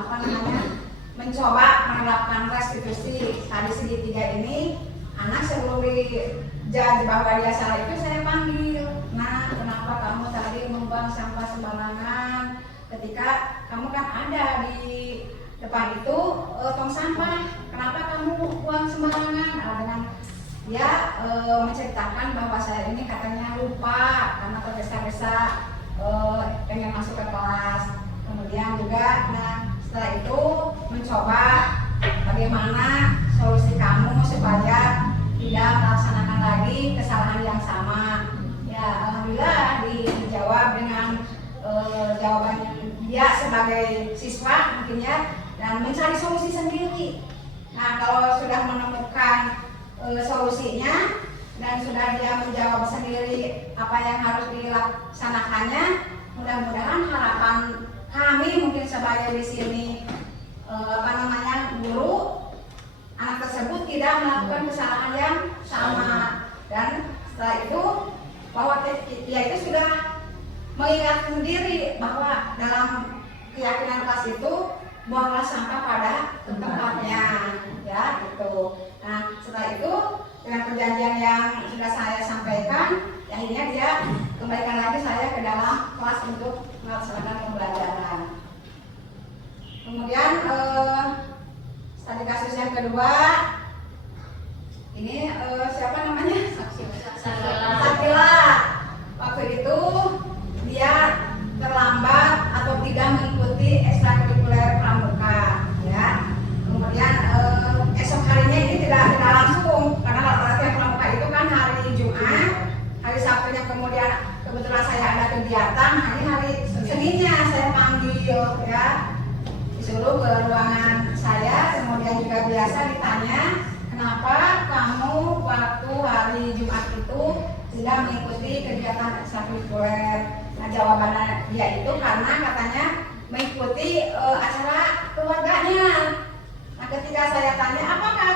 mencoba menerapkan restitusi tadi segitiga ini. Anak sebelum dijudge bahwa dia salah itu saya panggil. Nah kenapa kamu tadi membuang sampah sembarangan? Ketika kamu kan ada di depan itu tong sampah, kenapa kamu buang sembarangan? Dengan dia menceritakan bahwa saya ini katanya lupa karena tergesa-gesa pengen masuk ke kelas. Kemudian juga, nah setelah itu mencoba bagaimana solusi kamu supaya tidak melaksanakan lagi kesalahan yang sama. Ya alhamdulillah dijawab dengan jawaban dia sebagai siswa mungkin ya, dan mencari solusi sendiri. Nah kalau sudah menemukan solusinya dan sudah dia menjawab sendiri apa yang harus dilaksanakannya, mudah-mudahan harapan kami mungkin sebagai di sini guru, anak tersebut tidak melakukan kesalahan yang sama, dan setelah itu bahwa dia itu sudah mengingat sendiri bahwa dalam keyakinan kelas itu buanglah sampah pada tempatnya ya gitu. Nah setelah itu dengan perjanjian yang sudah saya sampaikan, akhirnya dia kembalikan lagi saya ke dalam kelas untuk melaksanakan pembelajaran. Kemudian tadi kasus yang kedua ini siapa namanya? Sakila. Waktu itu dia terlambat atau tidak mengikuti ekstrakurikuler pramuka ya. Kemudian esok harinya ini tidak langsung karena latihan pramuka itu kan hari Jumat, hari Sabtunya kemudian kebetulan saya ada kegiatan, hari Seninnya saya panggil ya, disuruh ke ruangan saya, kemudian juga biasa ditanya kenapa kamu waktu hari Jumat itu tidak mengikuti kegiatan ekstrakurikuler. Nah jawabannya dia itu karena katanya mengikuti acara keluarganya. Nah ketika saya tanya apakah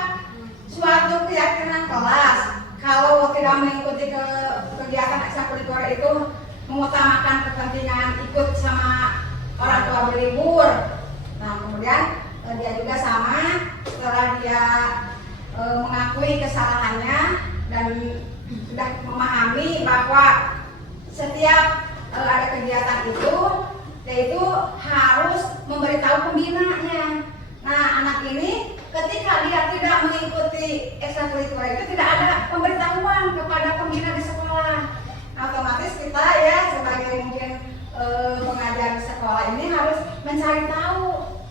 suatu keyakinan kelas kalau tidak mengikuti kegiatan ekstrakurikuler itu mengutamakan kepentingan ikut sama orang tua berlibur. Nah kemudian dia juga sama, setelah dia mengakui kesalahannya dan sudah memahami bahwa setiap ada kegiatan itu, yaitu harus memberitahu pembinanya. Nah anak ini ketika dia tidak mengikuti ekstrakurikuler itu tidak ada pemberitahuan kepada pembina di sekolah. Otomatis kita ya sebagai mungkin pengajar di sekolah ini harus mencari tahu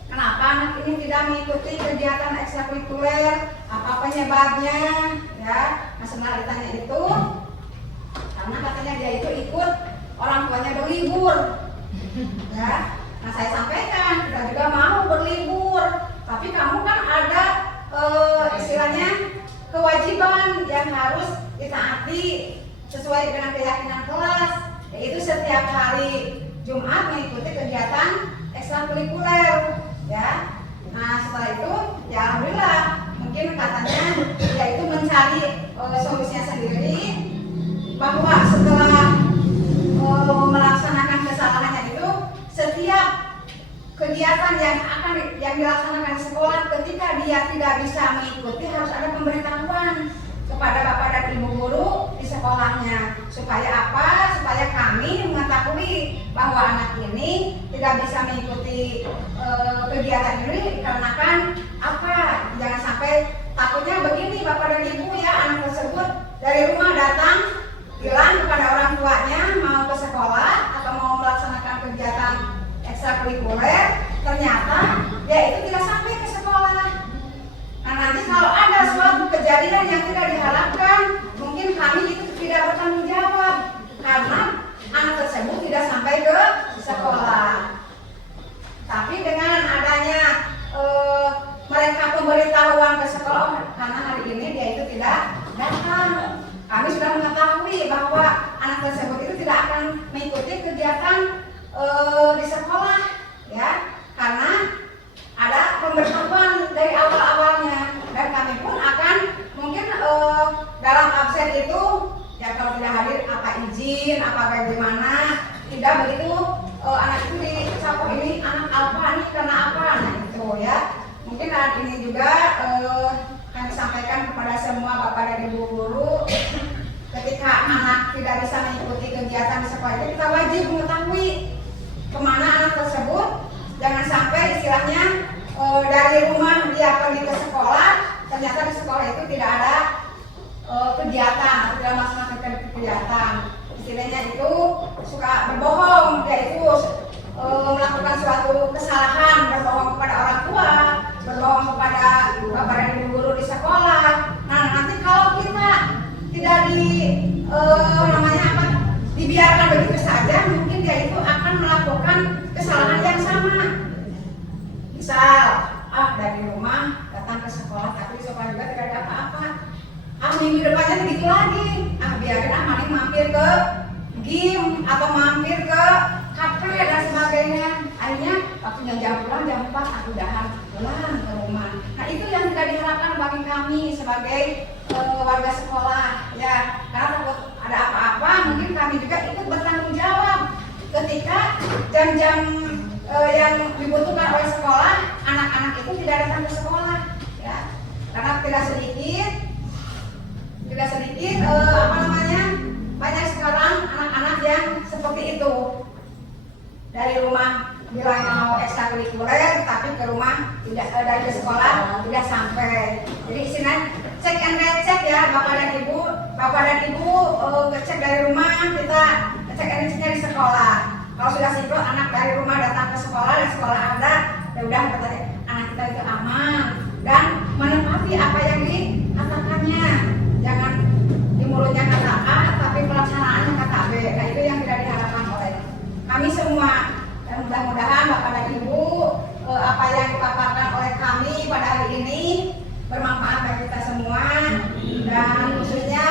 kenapa anak ini tidak mengikuti kegiatan ekstrakurikuler, apa penyebabnya ya. Nah sebenarnya ditanya itu karena katanya dia itu ikut orang tuanya berlibur ya. Nah saya sampaikan kita juga mau berlibur, tapi kamu kan ada istilahnya kewajiban yang harus ditaati sesuai dengan keyakinan kelas, yaitu setiap hari Jumat mengikuti kegiatan ekstrakurikuler ya. Nah setelah itu ya alhamdulillah mungkin katanya dia itu mencari solusinya sendiri, bahwa setelah melaksanakan kesalahannya itu setiap kegiatan yang akan sekolahnya. Supaya apa? Supaya kami mengetahui bahwa anak ini tidak bisa mengikuti kegiatan ini dikarenakan apa? Jangan sampai takutnya begini Bapak dan Ibu ya, anak tersebut dari rumah datang bilang kepada orang tuanya mau ke sekolah atau mau melaksanakan kegiatan ekstrakurikuler, ternyata dia itu tidak sampai ke sekolah. Nah nanti kalau ada suatu kejadian yang tidak diharapkan, mungkin kami itu tidak bertanggung jawab karena anak tersebut tidak sampai ke sekolah. Tapi dengan adanya mereka pemberitahuan ke sekolah, karena hari ini dia itu tidak datang, kami sudah mengetahui bahwa anak tersebut itu tidak akan mengikuti kegiatan di sekolah, ya, karena ada pemberitahuan dari awal-awalnya, dan kami pun akan mungkin dalam absen itu, ya kalau tidak hadir apa izin, apa bagaimana, tidak begitu anak itu dicapok ini anak apa nih karena apa, nah itu ya. Mungkin saat ini juga kami sampaikan kepada semua Bapak dan Ibu guru, ketika anak tidak bisa mengikuti kegiatan di sekolah itu, kita wajib mengetahui kemana anak tersebut. Jangan sampai istilahnya dari rumah dia pergi ke sekolah, ternyata di sekolah itu tidak ada kegiatan atau tidak melaksanakan kegiatan. Istilahnya itu suka berbohong, yaitu melakukan suatu kesalahan, berbohong kepada orang tua, berbohong kepada Bapak dan Ibu guru di sekolah. Nah nanti kalau kita tidak dibiarkan begitu saja, mungkin dia itu akan melakukan kesalahan yang sama. Misal, dari rumah datang ke sekolah, tapi di sekolah juga tidak ada apa-apa. Minggu depannya begitu lagi. Biarin maling mampir ke game atau mampir ke kafe dan sebagainya. Akhirnya waktunya jam pulang jam 4 aku udahan pulang ke rumah. Nah itu yang tidak diharapkan bagi kami sebagai warga sekolah, ya. Karena takut ada apa-apa, mungkin kami juga ikut bertanggung jawab ketika jam-jam yang dibutuhkan oleh sekolah, anak-anak itu tidak datang ke sekolah, ya. Karena tidak sedikit banyak sekarang anak-anak yang seperti itu, dari rumah bilang mau ekstrakurikuler tapi ke rumah tidak, dari ke sekolah tidak sampai. Jadi isinya cek and recheck ya Bapak dan Ibu ngecek dari rumah, kita cek and rechecknya di sekolah. Kalau sudah sinkron anak dari rumah datang ke sekolah dan sekolah ada, ya udah katanya anak kita itu aman dan menepati apa yang dikatakannya. Jangan di mulutnya kata A tapi pelaksanaannya kata B. Nah itu yang tidak diharapkan oleh kami semua. Dan mudah-mudahan Bapak dan Ibu apa yang dipaparkan oleh kami pada hari ini bermanfaat bagi kita semua, dan khususnya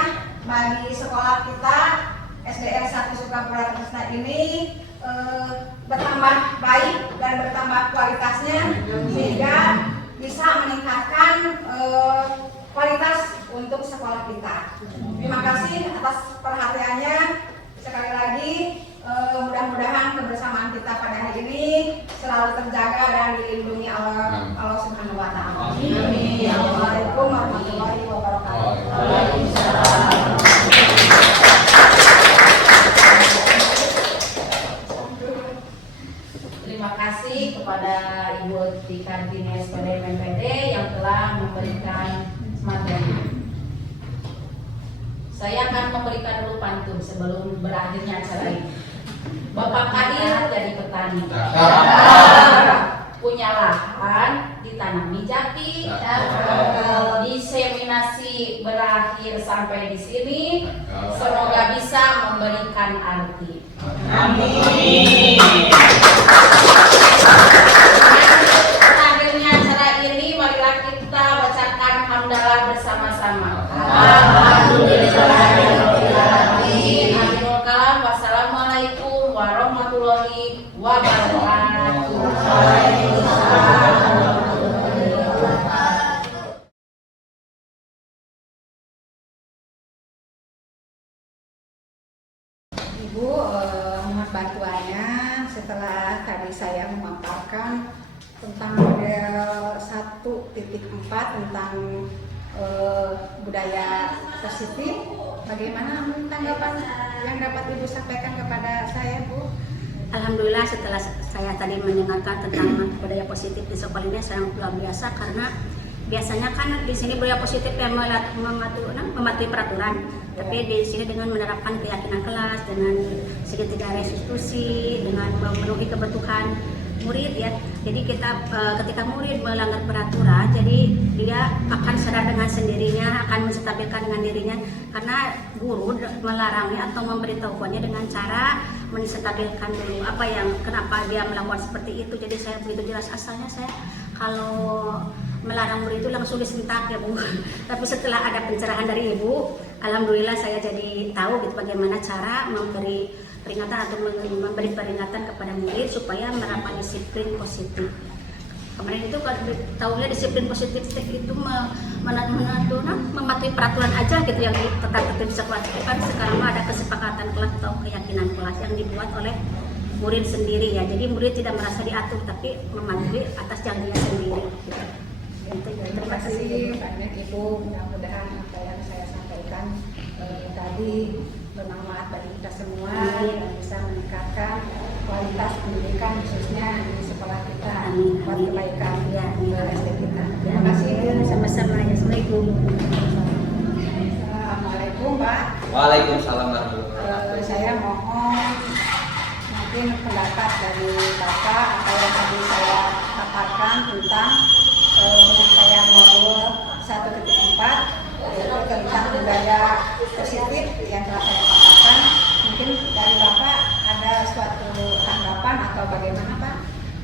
bagi sekolah kita SDN 1 Sukapura Trisna ini bertambah baik dan bertambah kualitasnya sehingga bisa meningkatkan kualitas untuk sekolah kita. Terima kasih atas perhatiannya. Sekali lagi mudah-mudahan kebersamaan kita pada hari ini selalu terjaga dan dilindungi Allah Subhanahu wa taala. Amin. Assalamualaikum warahmatullahi wabarakatuh. Terima kasih kepada Ibu Tikantini SPD MPD yang telah memberikan materi. Saya akan memberikan dulu pantun sebelum berakhirnya acara ini. Bapak Kadir jadi petani, punya lahan ditanami jati, diseminasi berakhir sampai di sini. Semoga bisa memberikan arti. Amin. Akhirnya acara ini marilah kita bacakan hamdalah bersama-sama. Wassalamualaikum warahmatullahi wabarakatuh. Ibu, mohon bantuannya setelah tadi saya memaparkan tentang model 1.4 tentang budaya positif. Bagaimana tanggapan yang dapat Ibu sampaikan kepada saya, Bu? Alhamdulillah setelah saya tadi mendengarkan tentang budaya positif di sekolah ini sangat luar biasa, karena biasanya kan di sini budaya positif yang mematuhi peraturan, tapi di sini dengan menerapkan keyakinan kelas, dengan segitiga restitusi, dengan memenuhi kebutuhan murid ya. Jadi kita ketika murid melanggar peraturan, jadi dia akan sadar dengan sendirinya, akan menstabilkan dengan dirinya, karena guru melarangnya atau memberitahukannya dengan cara menstabilkan dulu apa yang kenapa dia melakukan seperti itu. Jadi saya begitu jelas asalnya saya kalau melarang murid itu langsung disentak ya Bu. Tapi setelah ada pencerahan dari Ibu, alhamdulillah saya jadi tahu gitu bagaimana cara memberi peringatan atau memberi peringatan kepada murid supaya menerapkan disiplin positif. Kemarin itu kalau tahunya disiplin positif itu mematuhi peraturan aja gitu yang tetap tertib sekolah. Kan sekarang ada kesepakatan kelas atau keyakinan kelas yang dibuat oleh murid sendiri ya. Jadi murid tidak merasa diatur tapi mematuhi atas janjinya sendiri. Gitu. Terima kasih banyak Ibu. Mudah-mudahan apa yang saya sampaikan tadi bermanfaat bagi kita semua dan bisa meningkatkan kualitas pendidikan khususnya di sekolah kita buat kebaikan SD kita. Terima kasih. Sama-sama ya. Assalamualaikum. Assalamualaikum Pak. Waalaikumsalam warahmatullahi wabarakatuh. Saya mohon mungkin pendapat dari Bapak atau yang tadi saya paparkan tentang penyampaian modul 1.4 yaitu tentang budaya positif yang telah saya paparkan. Mungkin dari Bapak ada suatu tanggapan atau bagaimana Pak?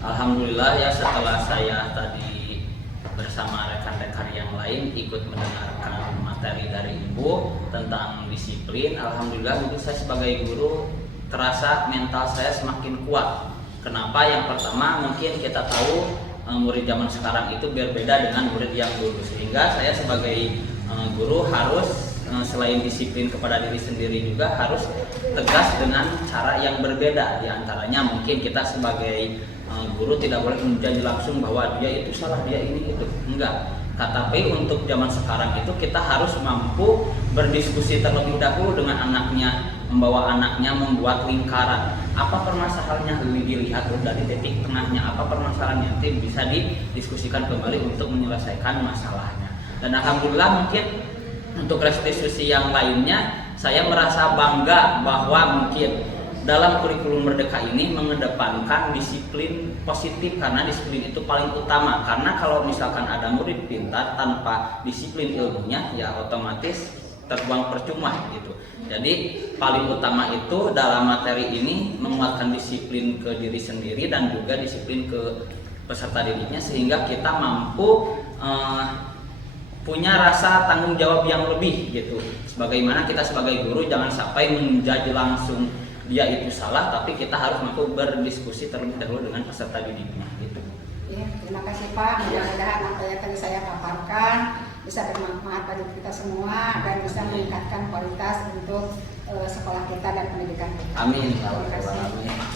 Alhamdulillah ya, setelah saya tadi bersama rekan-rekan yang lain ikut mendengarkan materi dari Ibu tentang disiplin, alhamdulillah untuk saya sebagai guru terasa mental saya semakin kuat. Kenapa? Yang pertama mungkin kita tahu murid zaman sekarang itu berbeda dengan murid yang dulu, sehingga saya sebagai guru harus selain disiplin kepada diri sendiri juga harus tegas dengan cara yang berbeda. Di antaranya mungkin kita sebagai guru tidak boleh menjudge langsung bahwa dia itu salah, dia ini itu, enggak. Tetapi untuk zaman sekarang itu kita harus mampu berdiskusi terlebih dahulu dengan anaknya, membawa anaknya membuat lingkaran. Apa permasalahannya dilihat dari titik tengahnya, apa permasalahannya nanti bisa didiskusikan kembali untuk menyelesaikan masalahnya. Dan alhamdulillah mungkin untuk restitusi yang lainnya saya merasa bangga bahwa mungkin dalam kurikulum Merdeka ini mengedepankan disiplin positif, karena disiplin itu paling utama. Karena kalau misalkan ada murid pintar tanpa disiplin ilmunya ya otomatis terbuang percuma gitu. Jadi paling utama itu dalam materi ini menguatkan disiplin ke diri sendiri dan juga disiplin ke peserta didiknya, sehingga kita mampu punya rasa tanggung jawab yang lebih gitu. Sebagaimana kita sebagai guru jangan sampai menjudge langsung dia itu salah, tapi kita harus mampu berdiskusi terlebih dahulu dengan peserta didiknya gitu. Ya, terima kasih Pak. Mudah-mudahan apa yang tadi saya paparkan bisa bermanfaat bagi kita semua dan bisa meningkatkan kualitas untuk sekolah kita dan pendidikan kita. Amin. Terima kasih.